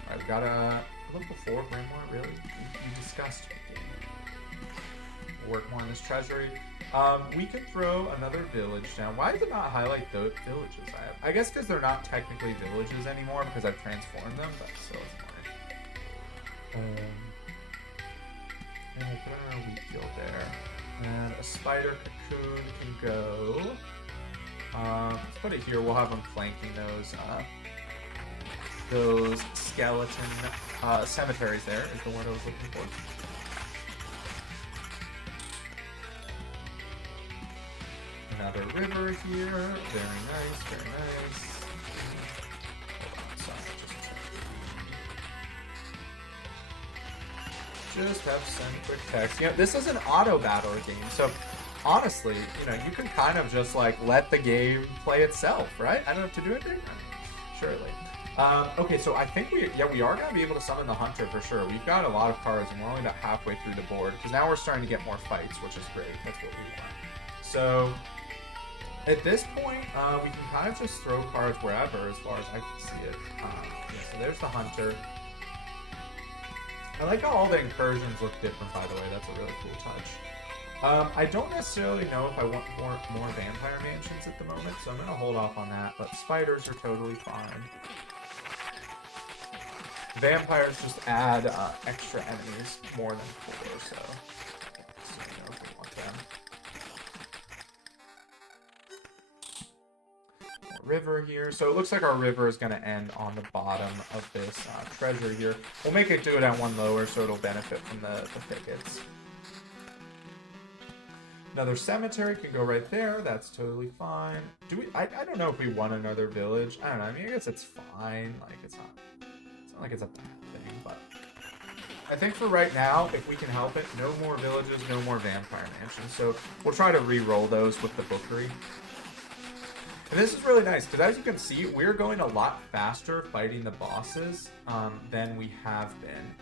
Alright, we got a level 4 Grimoire, really? We discussed it. Work more on this treasury. We can throw another village down. Why does it not highlight the villages I have? I guess because they're not technically villages anymore because I've transformed them, but still it's fine. And we'll put another wheat field there. And a spider cocoon can go. Let's put it here. We'll have them flanking those skeleton cemeteries there is the word I was looking for. Another river here. Very nice, very nice. Hold on, sorry, just have some quick text. You know, this is an auto battle game, so honestly, you know, you can kind of just like let the game play itself, right? I don't have to do anything. Surely. Okay, so I think we are going to be able to summon the Hunter for sure. We've got a lot of cards, and we're only about halfway through the board, because now we're starting to get more fights, which is great. That's what we want. So, at this point, we can kind of just throw cards wherever, as far as I can see it. Yeah, so there's the Hunter. I like how all the incursions look different, by the way. That's a really cool touch. I don't necessarily know if I want more vampire mansions at the moment, so I'm going to hold off on that, but spiders are totally fine. Vampires just add extra enemies more than 4, so you know if we want them. River here. So it looks like our river is going to end on the bottom of this treasure here. We'll make it do it at 1 lower so it'll benefit from the thickets. Another cemetery can go right there. That's totally fine. Do we? I don't know if we want another village. I don't know. I mean, I guess it's fine. Like, it's not like it's a bad thing, but I think for right now, if we can help it, no more villages, no more vampire mansions. So we'll try to re-roll those with the bookery. And this is really nice, because as you can see, we're going a lot faster fighting the bosses than we have been.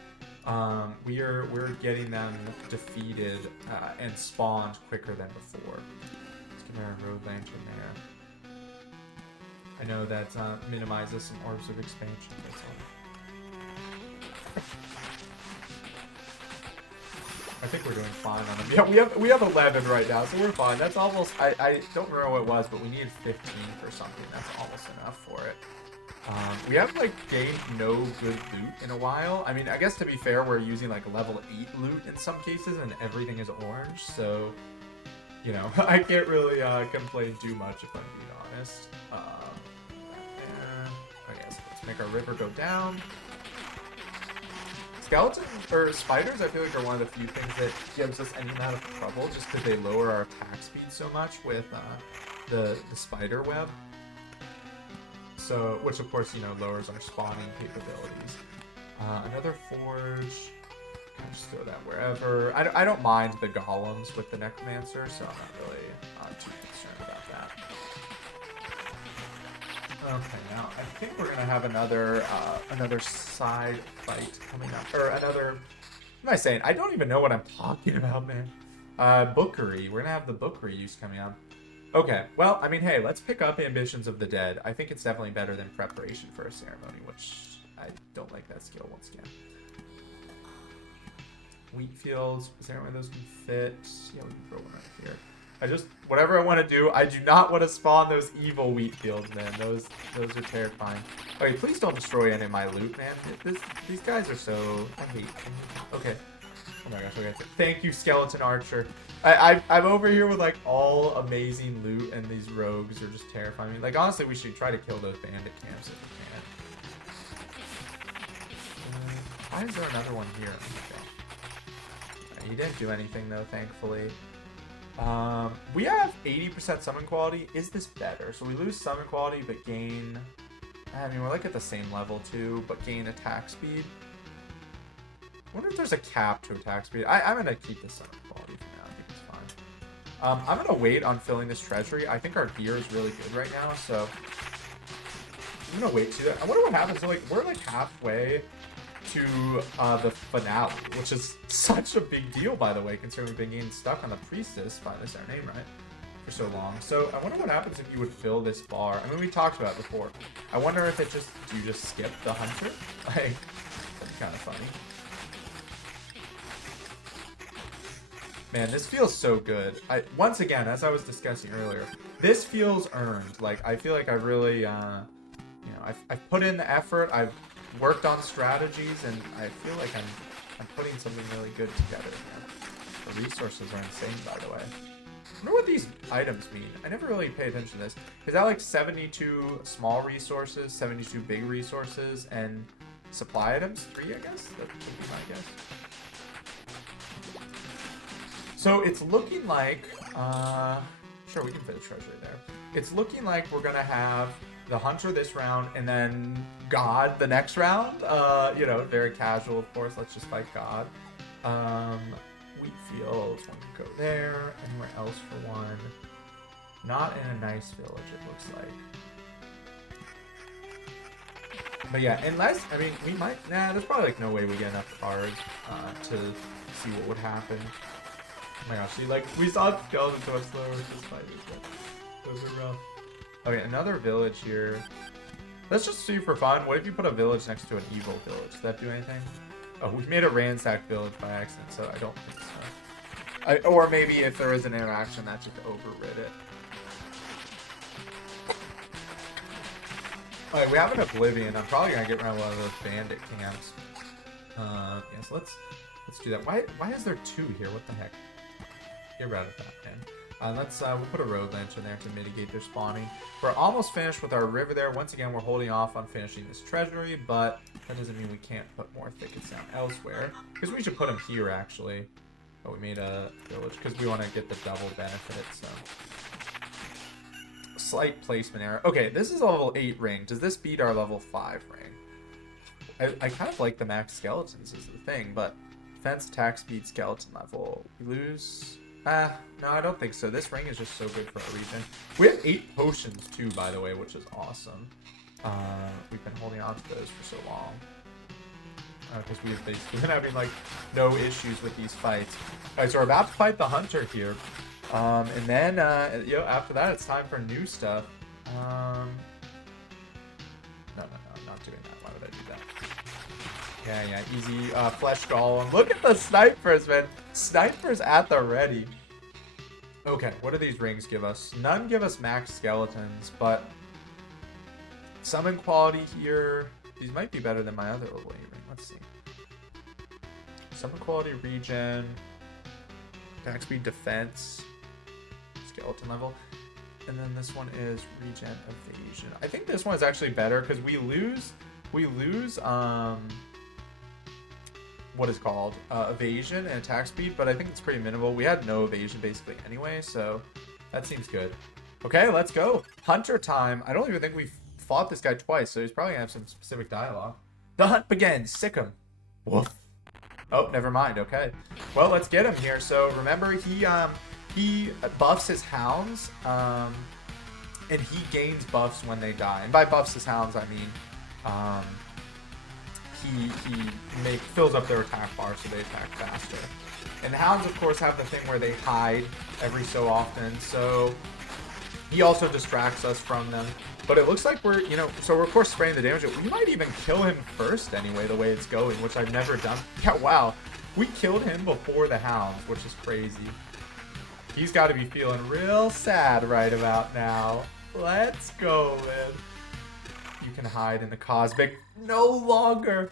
We're getting them defeated and spawned quicker than before. Let's get our road lantern there. I know that minimizes some orbs of expansion. That's all. I think we're doing fine on them. Yeah, we have 11 right now, so we're fine. That's almost, I don't remember what it was, but we needed 15 for something. That's almost enough for it. We haven't, like, gained no good loot in a while. I mean, I guess to be fair, we're using, like, level 8 loot in some cases, and everything is orange, so, you know, I can't really complain too much if I'm being honest. Okay, so let's make our river go down. Skeletons, or spiders, I feel like are one of the few things that gives us any amount of trouble, just because they lower our attack speed so much with the spider web. So, which of course, you know, lowers our spawning capabilities. Another forge. I'll just throw that wherever. I don't mind the golems with the necromancer, so I'm not really too concerned about that. Okay, now I think we're gonna have another side fight coming up, or another. What am I saying? I don't even know what I'm talking about, man. Bookery. We're gonna have the bookery use coming up. Okay, well, I mean, hey, let's pick up Ambitions of the Dead. I think it's definitely better than Preparation for a Ceremony, which I don't like that skill once again. Wheat fields, is there any way those can fit? Yeah, we can throw one right here. Whatever I want to do, I do not want to spawn those evil wheat fields, man. Those are terrifying. Okay, please don't destroy any of my loot, man. These guys are so, I hate them. Okay. Oh my gosh, okay. Thank you, Skeleton Archer. I'm over here with, like, all amazing loot, and these rogues are just terrifying me. Like, honestly, we should try to kill those bandit camps if we can. Why is there another one here? Okay. He didn't do anything, though, thankfully. We have 80% summon quality. Is this better? So we lose summon quality, but gain... I mean, we're, like, at the same level, too, but gain attack speed. I wonder if there's a cap to attack speed. I'm going to keep this summon quality for now. I think it's fine. I'm going to wait on filling this treasury. I think our gear is really good right now, so I'm going to wait to that. I wonder what happens. So, like, we're, like, halfway to the finale, which is such a big deal, by the way, considering we've been getting stuck on the priestess, finally said her name right, for so long. So I wonder what happens if you would fill this bar. I mean, we talked about it before. I wonder if it just, do you just skip the hunter? Like, that'd be kind of funny. Man, this feels so good. Once again, as I was discussing earlier, this feels earned. Like, I feel like I really, you know, I've put in the effort. I've worked on strategies, and I feel like I'm putting something really good together here. The resources are insane, by the way. I wonder what these items mean. I never really pay attention to this. Is that like 72 small resources, 72 big resources, and supply items? 3, I guess? That would be my guess. So it's looking like, sure, we can fit a treasury there. It's looking like we're gonna have the hunter this round, and then God the next round. You know, very casual, of course. Let's just fight God. Wheat fields, one can go there. Anywhere else for one? Not in a nice village, it looks like. But yeah, unless, I mean, we might, nah, there's probably like no way we get enough cards to see what would happen. Oh my gosh, see, like, we saw skeletons so much slower with this fight, but those are rough. Okay, another village here. Let's just see for fun. What if you put a village next to an evil village? Does that do anything? Oh, we made a ransacked village by accident, so I don't think so. Or maybe if there is an interaction, that just overrid it. Alright, we have an Oblivion. I'm probably gonna get rid of one of those bandit camps. Yes, let's do that. Why is there 2 here? What the heck? Get rid of that, man. We'll put a road lantern there to mitigate their spawning. We're almost finished with our river there. Once again, we're holding off on finishing this treasury, but that doesn't mean we can't put more thickets down elsewhere. Because we should put them here, actually. Oh, we made a village because we want to get the double benefit, so. Slight placement error. Okay, this is a level 8 ring. Does this beat our level 5 ring? I kind of like the max skeletons is the thing, but defense, attack, speed, skeleton level. We lose... no, I don't think so. This ring is just so good for our region. We have 8 potions too, by the way, which is awesome. We've been holding on to those for so long. Because we've basically been having, like, no issues with these fights. Alright, so we're about to fight the hunter here. And then, you know, after that, it's time for new stuff. No, I'm not doing that. Why would I do that? Yeah, easy, flesh golem. Look at the snipers, man. Snipers at the ready. Okay, what do these rings give us? None give us max skeletons, but summon quality here. These might be better than my other level 8 ring. Let's see. Summon quality, regen, attack speed, defense, skeleton level. And then this one is regen, evasion. I think this one is actually better because we lose what is called evasion and attack speed, but I think it's pretty minimal. We had no evasion basically anyway, so that seems good. Okay, let's go. Hunter time. I don't even think we've fought this guy twice, so he's probably gonna have some specific dialogue. The hunt begins. Sick him. Woof. Oh, never mind. Okay. Well, let's get him here. So remember, he buffs his hounds, and he gains buffs when they die. And by buffs his hounds, I mean, he fills up their attack bar so they attack faster. And the hounds, of course, have the thing where they hide every so often, so he also distracts us from them. But it looks like we're, so we're of course spraying the damage. We might even kill him first anyway, the way it's going, which I've never done. Yeah, wow. We killed him before the hounds, which is crazy. He's got to be feeling real sad right about now. Let's go, man. You can hide in the cosmic no longer.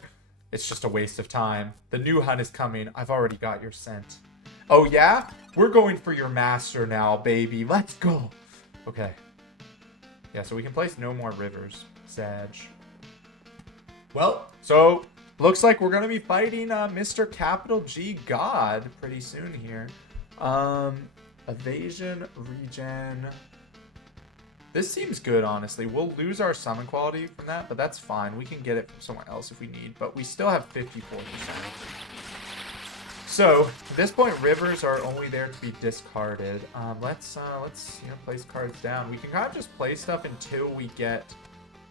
It's just a waste of time. The new hunt is coming. I've already got your scent. Oh, yeah? We're going for your master now, baby. Let's go. Okay. Yeah, so we can place no more rivers. Sag. Well, so looks like we're going to be fighting Mr. Capital G God pretty soon here. Evasion, regen. This seems good, honestly. We'll lose our summon quality from that, but that's fine. We can get it from somewhere else if we need, but we still have 54%. So, at this point, rivers are only there to be discarded. Let's place cards down. We can kind of just play stuff until we get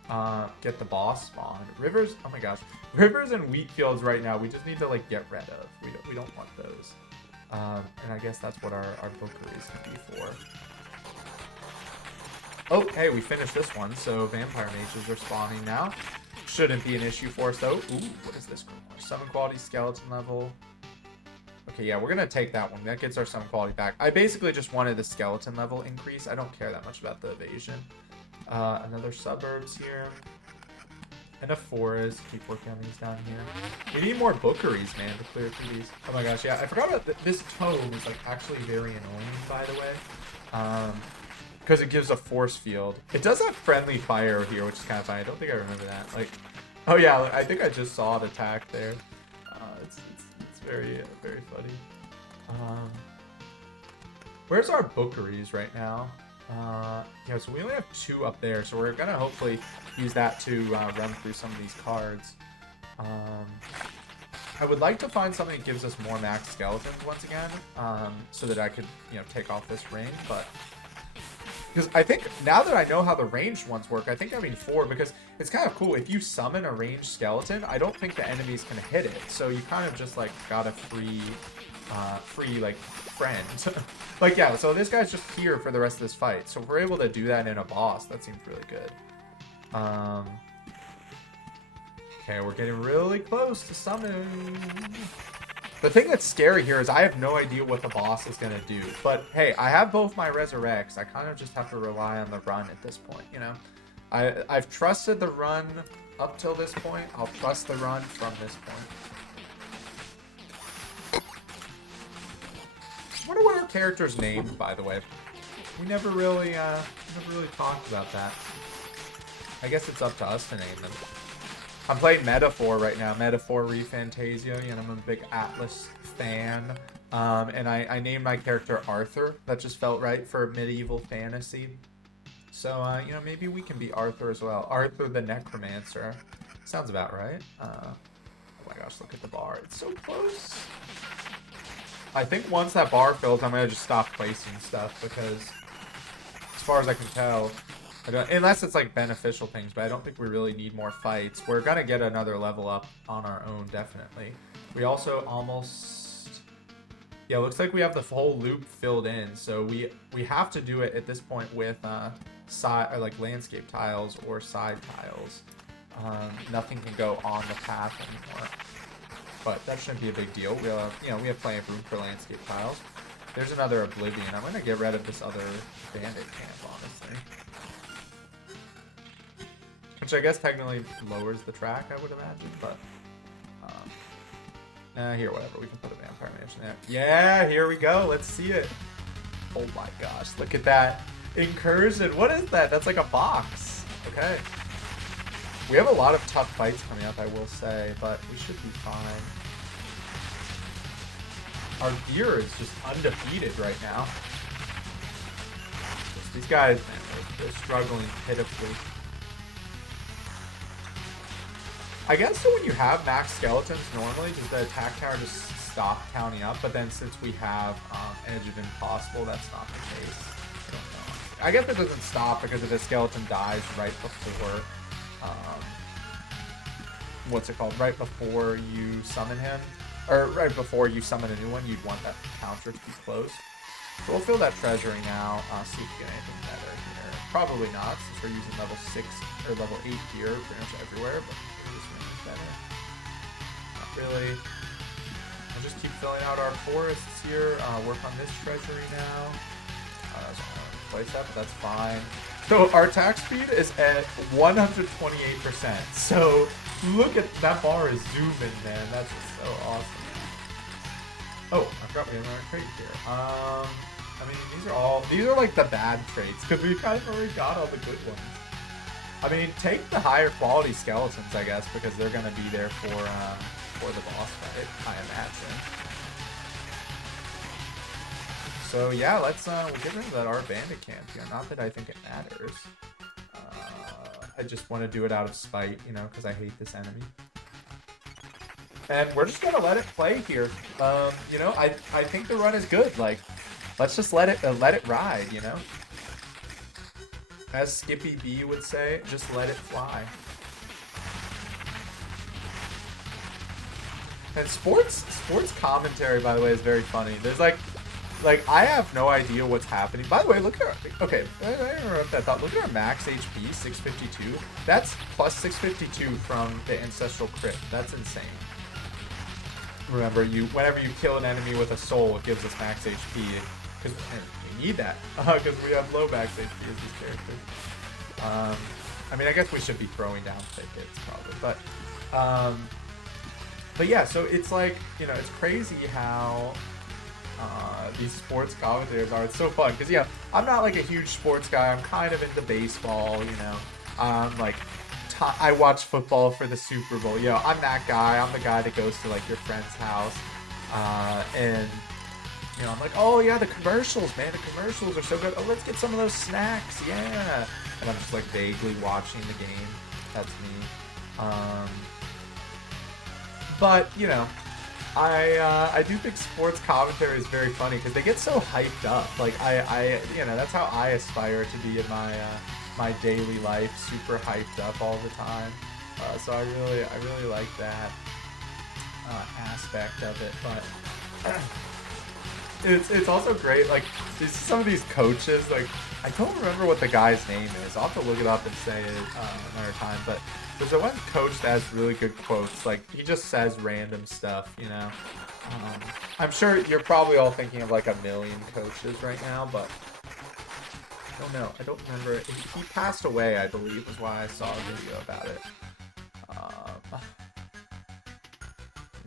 the boss spawn. Rivers, oh my gosh. Rivers and wheat fields right now, we just need to, like, get rid of. We don't want those. And I guess that's what our bookery is going to be for. Oh, hey, we finished this one, so vampire mages are spawning now. Shouldn't be an issue for us, though. Ooh, what is this? Summon quality, skeleton level. Okay, yeah, we're going to take that one. That gets our summon quality back. I basically just wanted the skeleton level increase. I don't care that much about the evasion. Another suburbs here. And a forest. Keep working on these down here. We need more bookeries, man, to clear through these. Oh my gosh, yeah, I forgot about this tome is like actually very annoying, by the way. Because it gives a force field. It does have friendly fire here, which is kind of funny. I don't think I remember that. Like, oh yeah, I think I just saw it attack there. It's very, very funny. Where's our bookeries right now? Yeah, so we only have 2 up there, so we're gonna hopefully use that to run through some of these cards. I would like to find something that gives us more max skeletons once again, so that I could, take off this ring, but because I think now that I know how the ranged ones work, I think having 4, because it's kind of cool. If you summon a ranged skeleton, I don't think the enemies can hit it, so you kind of just like got a free like friend. Like, yeah, so this guy's just here for the rest of this fight, so if we're able to do that in a boss, that seems really good. Okay, we're getting really close to summon. The thing that's scary here is I have no idea what the boss is going to do. But hey, I have both my resurrects. I kind of just have to rely on the run at this point, you know? I've trusted the run up till this point. I'll trust the run from this point. I wonder what our character's named, by the way. We never really talked about that. I guess it's up to us to name them. I'm playing Metaphor right now, Metaphor ReFantasia, and I'm a big Atlas fan. And I named my character Arthur. That just felt right for medieval fantasy. So, you know, maybe we can be Arthur as well. Arthur the Necromancer. Sounds about right. Oh my gosh, look at the bar. It's so close. I think once that bar fills, I'm going to just stop placing stuff because, as far as I can tell, unless it's like beneficial things, but I don't think we really need more fights. We're going to get another level up on our own, definitely. We also almost... Yeah, looks like we have the whole loop filled in. So we have to do it at this point with side or like landscape tiles or side tiles. Nothing can go on the path anymore. But that shouldn't be a big deal. We have, you know, we have plenty of room for landscape tiles. There's another Oblivion. I'm going to get rid of this other bandit camp, honestly. Which I guess technically lowers the track, I would imagine, but... here, whatever. We can put a vampire mansion there. Yeah, here we go. Let's see it. Oh my gosh, look at that. Incursion. What is that? That's like a box. Okay. We have a lot of tough fights coming up, I will say, but we should be fine. Our gear is just undefeated right now. These guys, man, they're struggling pitifully. I guess so when you have max skeletons, normally, does the attack tower just stop counting up? But then since we have Edge of Impossible, that's not the case. I don't know. I guess it doesn't stop because if a skeleton dies right before, what's it called? Right before you summon him, or right before you summon a new one, you'd want that counter to be closed. So we'll fill that treasury now. See if we get anything better here. Probably not, since we're using level 6 or level 8 gear pretty much everywhere. But better. Not really. We'll just keep filling out our forests here. Work on this treasury now. I don't place that, but that's fine. So our attack speed is at 128%. So look at that bar is zooming, man. That's just so awesome. Oh, I forgot we have another trait here. I mean, these are like the bad traits because we kind of already got all the good ones. I mean, take the higher quality skeletons, I guess, because they're going to be there for the boss fight, I imagine. So yeah, let's we'll get rid of that our bandit camp here. Not that I think it matters. I just want to do it out of spite, you know, because I hate this enemy. And we're just going to let it play here. You know, I think the run is good. Like, let's just let it ride, you know. As Skippy B would say, just let it fly. And sports commentary, by the way, is very funny. There's like I have no idea what's happening. By the way, look at our, okay, I interrupt that thought. Look at our max HP, 652. That's plus 652 from the Ancestral Crypt. That's insane. Remember, whenever you kill an enemy with a soul, it gives us max HP. Because we need that, because we have low max HP as this character. I mean, I guess we should be throwing down tickets probably, but yeah. So it's like, you know, it's crazy how these sports commentators are. It's so fun because yeah, I'm not like a huge sports guy. I'm kind of into baseball, you know. Like I watch football for the Super Bowl. You know, I'm that guy. I'm the guy that goes to like your friend's house, and you know, I'm like, oh yeah, the commercials, man, the commercials are so good. Oh, let's get some of those snacks, yeah. And I'm just like vaguely watching the game. That's me. But you know, I do think sports commentary is very funny because they get so hyped up. Like I you know, that's how I aspire to be in my my daily life, super hyped up all the time. So I really like that aspect of it. But it's also great. Like some of these coaches, like I don't remember what the guy's name is. I'll have to look it up and say it another time. But There's a one coach that has really good quotes. Like, he just says random stuff, you know? I'm sure you're probably all thinking of like a million coaches right now, but I don't know. I don't remember. He passed away, I believe, is why I saw a video about it.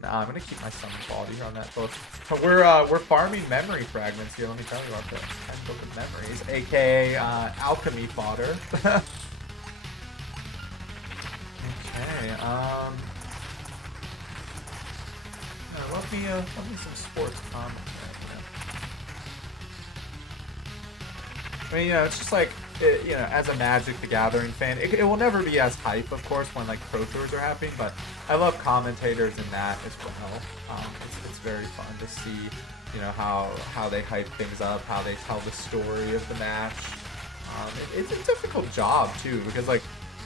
Nah, I'm gonna keep my son's body here on that book. So we're farming memory fragments here. Let me tell you about this. Book of Memories, aka alchemy fodder. Okay. Love me some sports comment. I mean, you know, it's just like, you know, as a Magic the Gathering fan, it will never be as hype, of course, when like Pro Tours are happening, but I love commentators in that as well. It's very fun to see, you know, how they hype things up, how they tell the story of the match. It's a difficult job too, because like,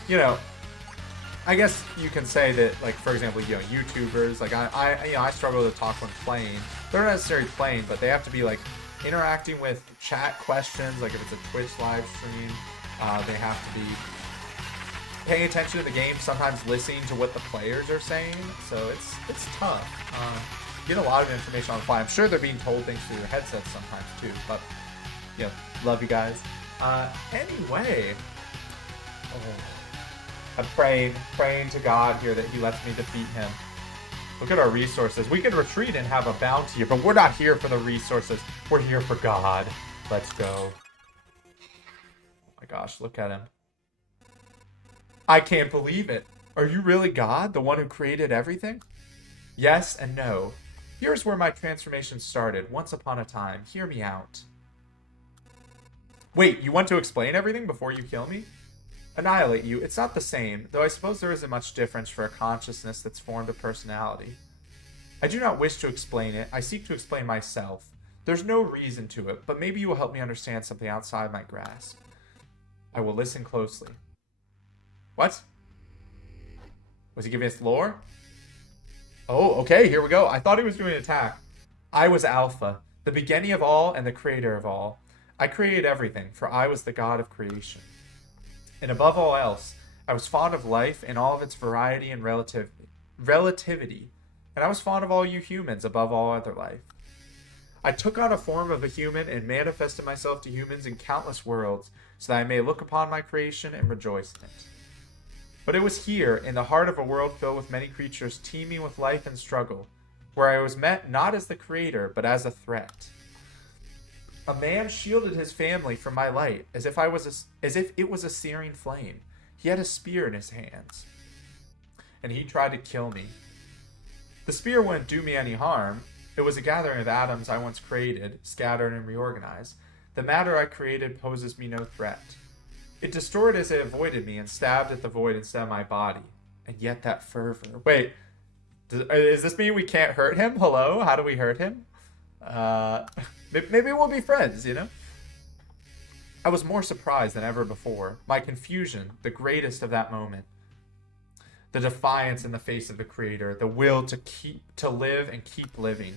you know, I guess you can say that, like, for example, you know, YouTubers, like I struggle to talk when playing. They're not necessarily playing, but they have to be like interacting with chat questions. Like if it's a Twitch live stream, they have to be paying attention to the game, sometimes listening to what the players are saying. So it's tough. You get a lot of information on the fly. I'm sure they're being told things through their headsets sometimes too. But yeah, love you guys. Anyway. Oh. I'm praying to God here that he lets me defeat him. Look at our resources. We could retreat and have a bounty, but we're not here for the resources. We're here for God. Let's go. Oh my gosh, look at him. I can't believe it. Are you really God, the one who created everything? Yes and no. Here's where my transformation started, once upon a time. Hear me out. Wait, you want to explain everything before you kill me? Annihilate you. It's not the same, though I suppose there isn't much difference for a consciousness that's formed a personality. I do not wish to explain it. I seek to explain myself. There's no reason to it, but maybe you will help me understand something outside my grasp. I will listen closely. What? Was he giving us lore? Oh, okay, here we go. I thought he was doing an attack. I was Alpha, the beginning of all and the creator of all. I created everything, for I was the god of creation. And above all else, I was fond of life in all of its variety and relativity. And I was fond of all you humans above all other life. I took on a form of a human and manifested myself to humans in countless worlds, so that I may look upon my creation and rejoice in it. But it was here, in the heart of a world filled with many creatures teeming with life and struggle, where I was met not as the creator, but as a threat. A man shielded his family from my light, as if it was a searing flame. He had a spear in his hands, and he tried to kill me. The spear wouldn't do me any harm. It was a gathering of atoms I once created, scattered and reorganized. The matter I created poses me no threat. It distorted as it avoided me and stabbed at the void instead of my body. And yet that fervor. Wait, does this mean we can't hurt him? Hello? How do we hurt him? Maybe we'll be friends, you know? I was more surprised than ever before. My confusion, the greatest of that moment. The defiance in the face of the Creator, the will to live and keep living.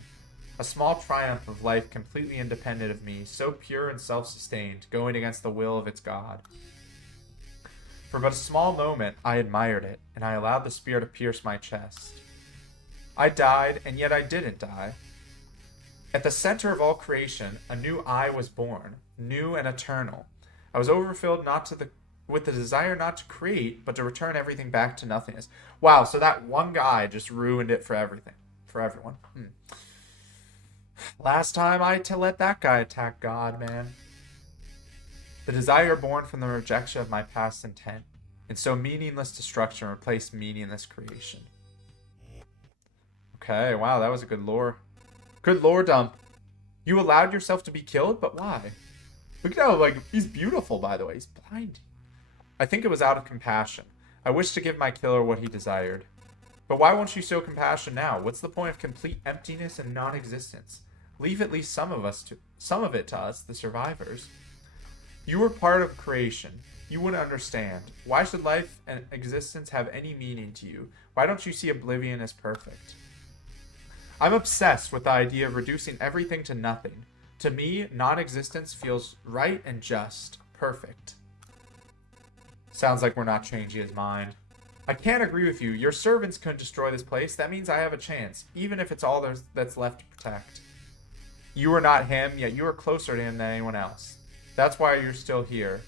A small triumph of life completely independent of me, so pure and self-sustained, going against the will of its God. For but a small moment, I admired it, and I allowed the spear to pierce my chest. I died, and yet I didn't die. At the center of all creation, a new I was born, new and eternal. I was overfilled with the desire not to create, but to return everything back to nothingness. Wow, so that one guy just ruined it for everything, for everyone. Last time I had to let that guy attack God, man. The desire born from the rejection of my past intent, and so meaningless destruction replaced meaningless creation. Okay, wow, that was a good lore. Good lore dump. You allowed yourself to be killed, but why? Look at how, like, he's beautiful, by the way. He's blind. I think it was out of compassion. I wished to give my killer what he desired. But why won't you show compassion now? What's the point of complete emptiness and non-existence? Leave at least some of it to us, the survivors. You were part of creation. You wouldn't understand. Why should life and existence have any meaning to you? Why don't you see oblivion as perfect? I'm obsessed with the idea of reducing everything to nothing. To me, non-existence feels right and just, perfect. Sounds like we're not changing his mind. I can't agree with you. Your servants couldn't destroy this place. That means I have a chance, even if it's all that's left to protect. You are not him, yet you are closer to him than anyone else. That's why you're still here.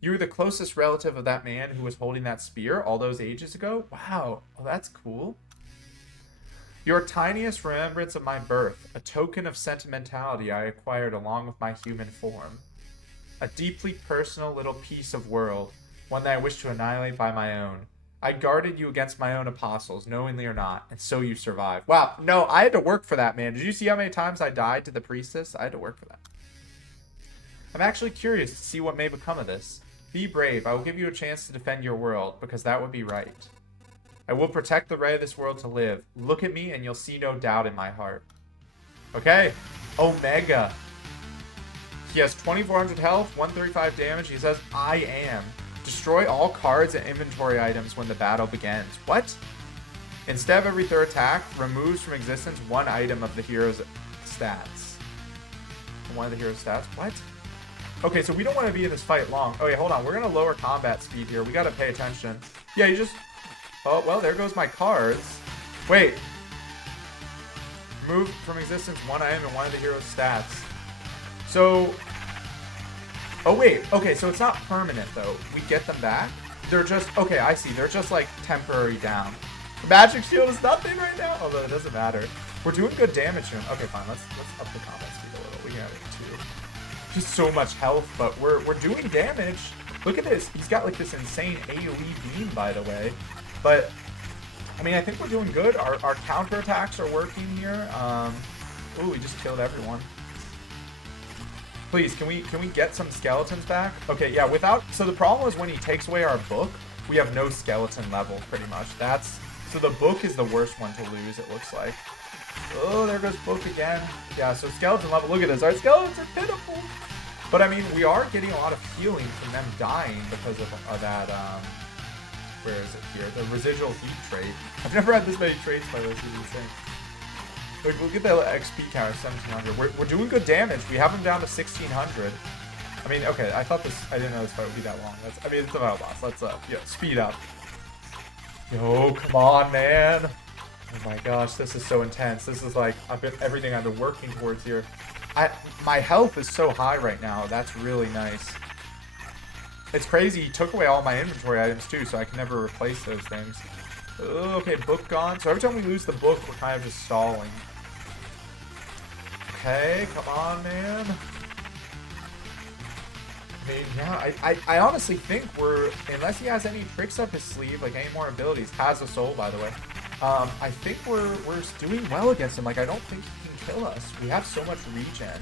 You were the closest relative of that man who was holding that spear all those ages ago? Wow. Oh, that's cool. Your tiniest remembrance of my birth, a token of sentimentality I acquired along with my human form. A deeply personal little piece of world, one that I wish to annihilate by my own. I guarded you against my own apostles, knowingly or not, and so you survived. Wow, no, I had to work for that, man. Did you see how many times I died to the priestess? I had to work for that. I'm actually curious to see what may become of this. Be brave. I will give you a chance to defend your world, because that would be right. I will protect the right of this world to live. Look at me, and you'll see no doubt in my heart. Okay. Omega. He has 2,400 health, 135 damage. He says, I am. Destroy all cards and inventory items when the battle begins. What? Instead of every third attack, removes from existence one item of the hero's stats. One of the hero's stats? What? Okay, so we don't want to be in this fight long. Okay, hold on. We're going to lower combat speed here. We got to pay attention. Yeah, you just... Oh, well, there goes my cards. Wait. Remove from existence one item and one of the hero's stats. So... Oh, wait. Okay, so it's not permanent, though. We get them back. They're just... Okay, I see. They're just, like, temporary down. The magic shield is nothing right now. Although it doesn't matter. We're doing good damage to him. Okay, fine. Let's up the combat speed a little. We can have it, too. Just so much health, but we're doing damage. Look at this. He's got, like, this insane AoE beam, by the way. But, I mean, I think we're doing good. Our counterattacks are working here. Ooh, we just killed everyone. Please, can we get some skeletons back? Okay, yeah, so the problem is when he takes away our book, we have no skeleton level, pretty much. So the book is the worst one to lose, it looks like. Oh, there goes book again. Yeah, so skeleton level, look at this. Our skeletons are pitiful. But, I mean, we are getting a lot of healing from them dying because of that, where is it here? The residual heat trait. I've never had this many traits, by the way, it's insane. Like, look at the XP counter, 1,700. We're doing good damage. We have him down to 1,600. I mean, okay, I didn't know this fight would be that long. I mean, it's a battle boss. Let's, speed up. Yo, come on, man. Oh my gosh, this is so intense. This is like everything I've been working towards here. My health is so high right now. That's really nice. It's crazy. He took away all my inventory items too, so I can never replace those things. Okay, book gone. So every time we lose the book, we're kind of just stalling. Okay, come on, man. I mean, yeah, I honestly think unless he has any tricks up his sleeve, like any more abilities, has a soul, by the way. I think we're doing well against him. Like, I don't think he can kill us. We have so much regen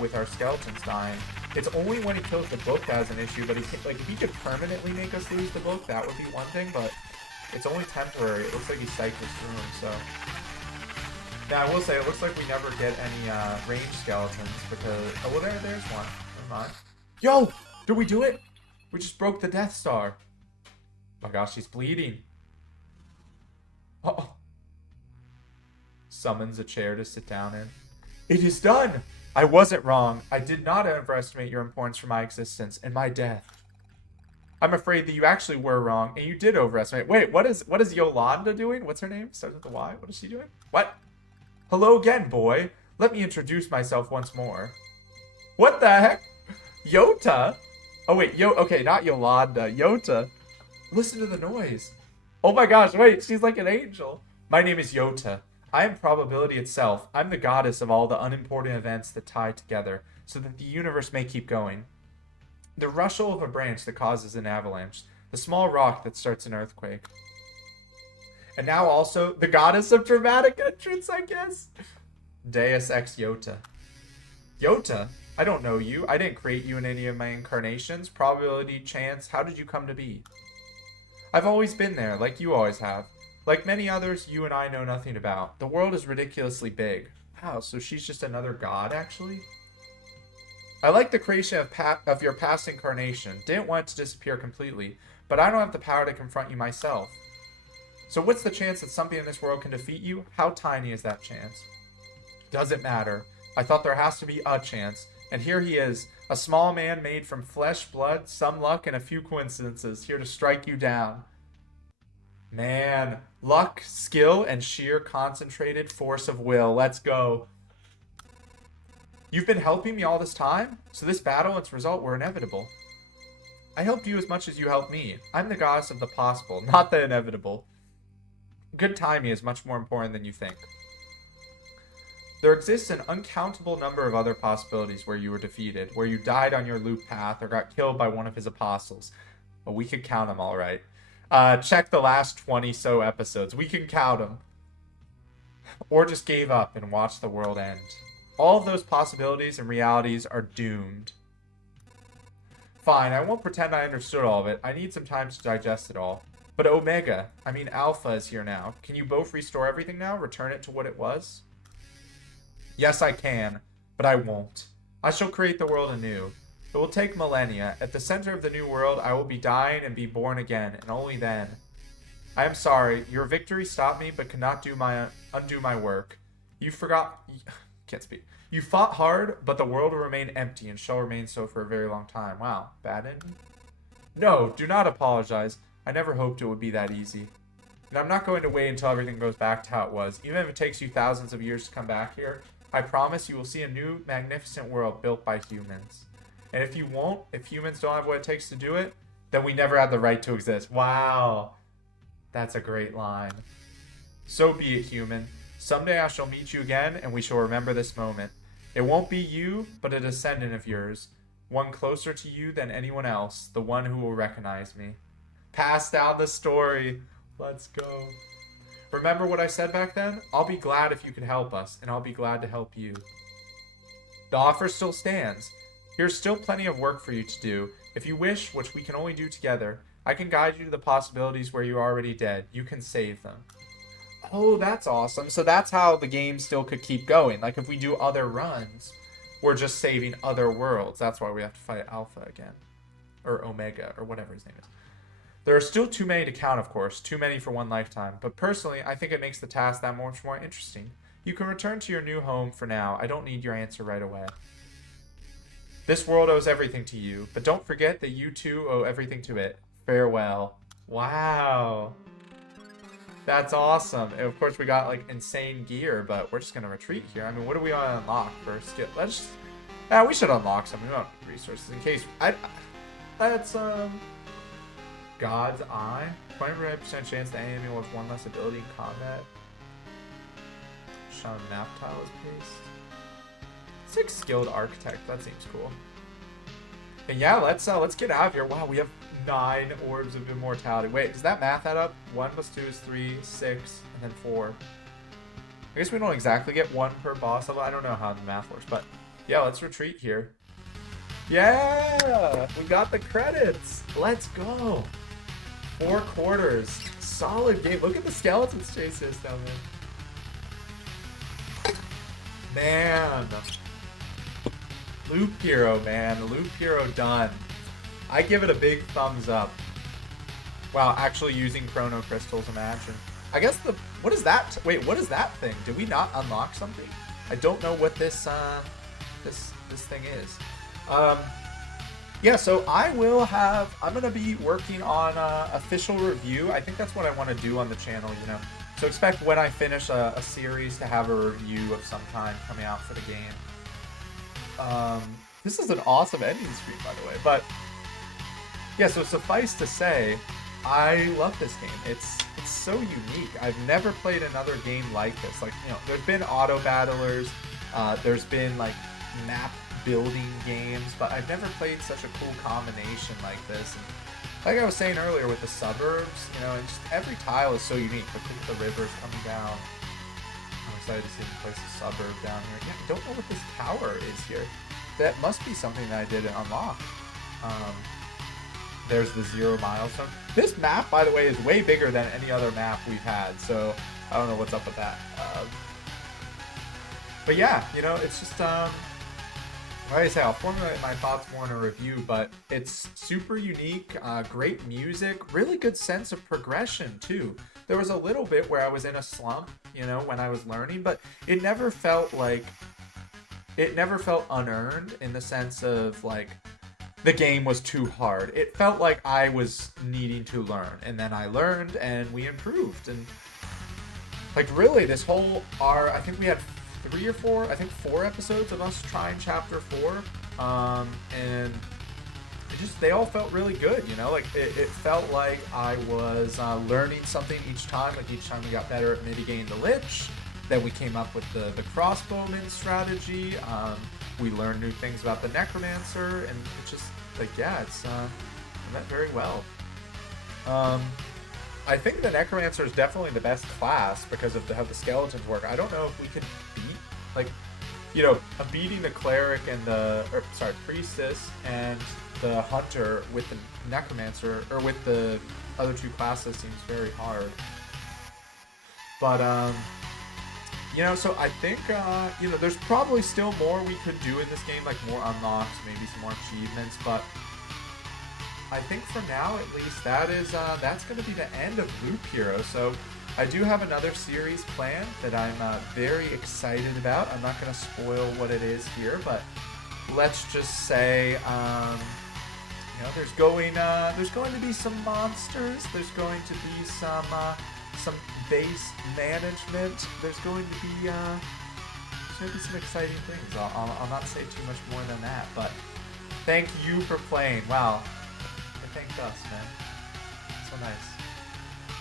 with our skeletons dying. It's only when he kills the book that has an issue, but if he could permanently make us lose the book, that would be one thing, but it's only temporary. It looks like he cycles through them, so... Now, I will say, it looks like we never get any ranged skeletons, because... Oh, well, there's one. Never mind. Yo! Did we do it? We just broke the Death Star. Oh my gosh, he's bleeding. Uh-oh. Summons a chair to sit down in. It is done! I wasn't wrong. I did not overestimate your importance for my existence and my death. I'm afraid that you actually were wrong, and you did overestimate. Wait, what is Yolanda doing? What's her name? Starts with a Y. What is she doing? What? Hello again, boy. Let me introduce myself once more. What the heck? Yota? Oh, wait. Okay, not Yolanda. Yota. Listen to the noise. Oh my gosh, wait. She's like an angel. My name is Yota. I am probability itself. I'm the goddess of all the unimportant events that tie together, so that the universe may keep going. The rustle of a branch that causes an avalanche. The small rock that starts an earthquake. And now also the goddess of dramatic entrance, I guess. Deus ex Yota. Yota? I don't know you. I didn't create you in any of my incarnations. Probability, chance. How did you come to be? I've always been there, like you always have. Like many others, you and I know nothing about. The world is ridiculously big. Wow, so she's just another god, actually? I like the creation of your past incarnation. Didn't want it to disappear completely, but I don't have the power to confront you myself. So what's the chance that something in this world can defeat you? How tiny is that chance? Doesn't matter. I thought there has to be a chance. And here he is, a small man made from flesh, blood, some luck, and a few coincidences, here to strike you down. Man, luck, skill, and sheer concentrated force of will. Let's go. You've been helping me all this time, so this battle and its result were inevitable. I helped you as much as you helped me. I'm the goddess of the possible, not the inevitable. Good timing is much more important than you think. There exists an uncountable number of other possibilities where you were defeated, where you died on your loop path or got killed by one of his apostles. But we could count them all right. Check the last 20 so episodes. We can count them. Or just gave up and watched the world end. All of those possibilities and realities are doomed. Fine, I won't pretend I understood all of it. I need some time to digest it all. But Omega, I mean Alpha, is here now. Can you both restore everything now? Return it to what it was? Yes, I can, but I won't. I shall create the world anew. It will take millennia. At the center of the new world, I will be dying and be born again, and only then. I am sorry. Your victory stopped me, but could not undo my work. You forgot... Can't speak. You fought hard, but the world will remain empty and shall remain so for a very long time. Wow, bad ending? No, do not apologize. I never hoped it would be that easy. And I'm not going to wait until everything goes back to how it was. Even if it takes you thousands of years to come back here, I promise you will see a new, magnificent world built by humans. And if you won't, if humans don't have what it takes to do it, then we never had the right to exist. Wow. That's a great line. So be it, human. Someday I shall meet you again, and we shall remember this moment. It won't be you, but a descendant of yours. One closer to you than anyone else. The one who will recognize me. Pass down the story. Let's go. Remember what I said back then? I'll be glad if you can help us, and I'll be glad to help you. The offer still stands. Here's still plenty of work for you to do. If you wish, which we can only do together, I can guide you to the possibilities where you're already dead. You can save them. Oh, that's awesome. So that's how the game still could keep going. Like, if we do other runs, we're just saving other worlds. That's why we have to fight Alpha again. Or Omega, or whatever his name is. There are still too many to count, of course. Too many for one lifetime. But personally, I think it makes the task that much more interesting. You can return to your new home for now. I don't need your answer right away. This world owes everything to you. But don't forget that you too owe everything to it. Farewell. Wow. That's awesome. And of course, we got like insane gear, but we're just gonna retreat here. I mean, what do we want to unlock first? Let's just, we should unlock some. We want resources in case. That's God's Eye. 25% chance the enemy will have one less ability in combat. Shaman map tile is placed. It's like skilled architect. That seems cool. And yeah, let's get out of here. Wow, we have 9 orbs of immortality. Wait, does that math add up? 1 plus 2 is 3, 6, and then 4. I guess we don't exactly get 1 per boss level. I don't know how the math works, but yeah, let's retreat here. Yeah, we got the credits. Let's go. 4 quarters. Solid game. Look at the skeletons chasing us down there. Man. Loop Hero, man. Loop Hero done. I give it a big thumbs up. Wow, actually using Chrono Crystals, imagine. I guess what is that? Wait, what is that thing? Did we not unlock something? I don't know what this thing is. Yeah, so I'm gonna be working on official review. I think that's what I want to do on the channel, you know. So expect when I finish a series to have a review of some kind coming out for the game. This is an awesome ending screen, by the way. But yeah, so suffice to say, I love this game. It's so unique. I've never played another game like this. Like, you know, there's been auto battlers, there's been like map building games, but I've never played such a cool combination like this. And like I was saying earlier with the suburbs, you know, and just every tile is so unique. Look at the rivers coming down. I'm excited to see them place a suburb down here. Yeah, I don't know what this tower is here. That must be something that I didn't unlock. There's the 0 milestone. This map, by the way, is way bigger than any other map we've had, so I don't know what's up with that. But yeah, you know, it's just, like I say, I'll formulate my thoughts more in a review, but it's super unique, great music, really good sense of progression, too. There was a little bit where I was in a slump, you know, when I was learning, but it never felt unearned in the sense of, like, the game was too hard. It felt like I was needing to learn, and then I learned, and we improved. And like really, this whole I think we had 4 episodes of us trying chapter 4, and they all felt really good, you know. Like it felt like I was learning something each time. Like each time we got better at mitigating the lich. Then we came up with the crossbowman strategy. We learned new things about the necromancer, and it's just like, yeah, it went very well. I think the necromancer is definitely the best class because of how the skeletons work. I don't know if we could beat, like, you know, beating the cleric and priestess and the hunter with the necromancer, or with the other 2 classes, seems very hard. But you know, so I think you know, there's probably still more we could do in this game, like more unlocks, maybe some more achievements, but I think for now, at least, that's going to be the end of Loop Hero. So I do have another series planned that I'm very excited about. I'm not going to spoil what it is here, but let's just say, you know, there's going to be some monsters. There's going to be some base management. There's going to be some exciting things. I'll not say too much more than that, but thank you for playing. Wow. Thanked us, man. So nice.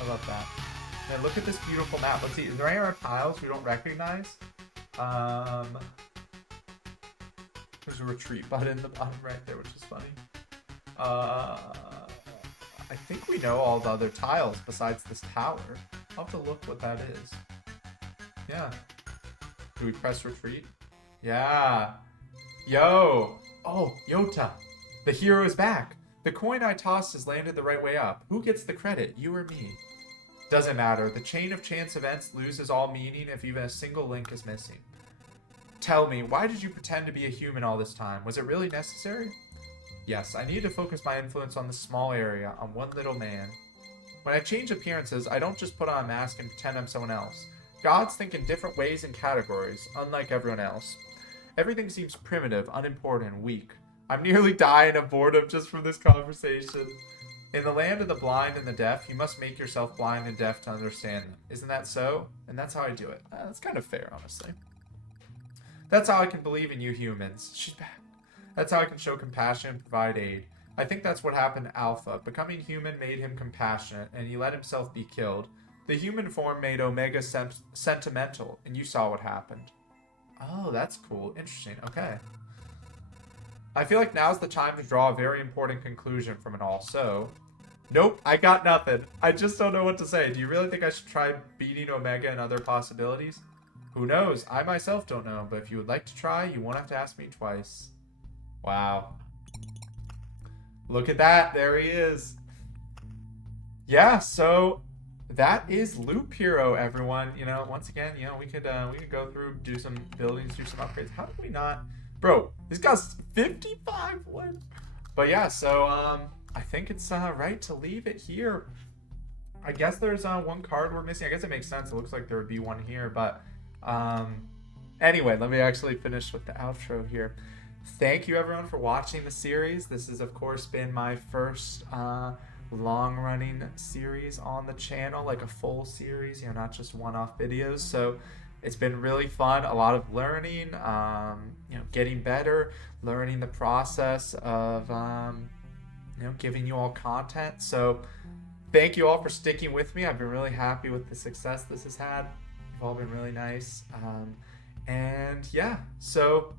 I love that. Man, look at this beautiful map. Let's see. Is there any other tiles we don't recognize? There's a retreat button in the bottom right there, which is funny. I think we know all the other tiles besides this tower. I'll have to look what that is. Yeah. Do we press retreat? Yeah. Yo. Oh, Yota. The hero is back. The coin I tossed has landed the right way up. Who gets the credit, you or me? Doesn't matter. The chain of chance events loses all meaning if even a single link is missing. Tell me, why did you pretend to be a human all this time? Was it really necessary? Yes, I need to focus my influence on this small area, on one little man. When I change appearances, I don't just put on a mask and pretend I'm someone else. Gods think in different ways and categories, unlike everyone else. Everything seems primitive, unimportant, and weak. I'm nearly dying of boredom just from this conversation. In the land of the blind and the deaf, you must make yourself blind and deaf to understand them. Isn't that so? And that's how I do it. That's kind of fair, honestly. That's how I can believe in you humans. She's back. That's how I can show compassion and provide aid. I think that's what happened to Alpha. Becoming human made him compassionate, and he let himself be killed. The human form made Omega sentimental, and you saw what happened. Oh, that's cool. Interesting. Okay. I feel like now's the time to draw a very important conclusion from it all, so... Nope, I got nothing. I just don't know what to say. Do you really think I should try beating Omega and other possibilities? Who knows? I myself don't know, but if you would like to try, you won't have to ask me twice. Wow. Look at that. There he is. Yeah, so... that is Loop Hero, everyone. You know, once again, you know, we could go through, do some buildings, do some upgrades. How did we not... Bro, this guy's 55 wins. But yeah, so I think it's right to leave it here. I guess there's one card we're missing. I guess it makes sense. It looks like there would be one here, but anyway, let me actually finish with the outro here. Thank you everyone for watching the series. This has of course been my first long-running series on the channel, like a full series, you know, not just one-off videos. So it's been really fun, a lot of learning, you know, getting better, learning the process of, you know, giving you all content. So thank you all for sticking with me. I've been really happy with the success this has had. You've all been really nice. And yeah, so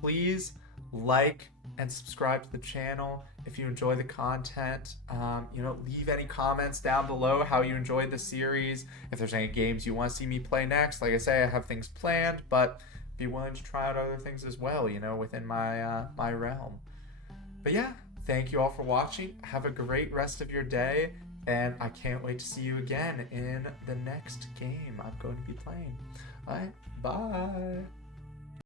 please like and subscribe to the channel if you enjoy the content. You know, leave any comments down below how you enjoyed the series. If there's any games you want to see me play next, like I say, I have things planned, but be willing to try out other things as well, you know, within my my realm. But yeah, thank you all for watching. Have a great rest of your day, and I can't wait to see you again in the next game I'm going to be playing. All right, bye.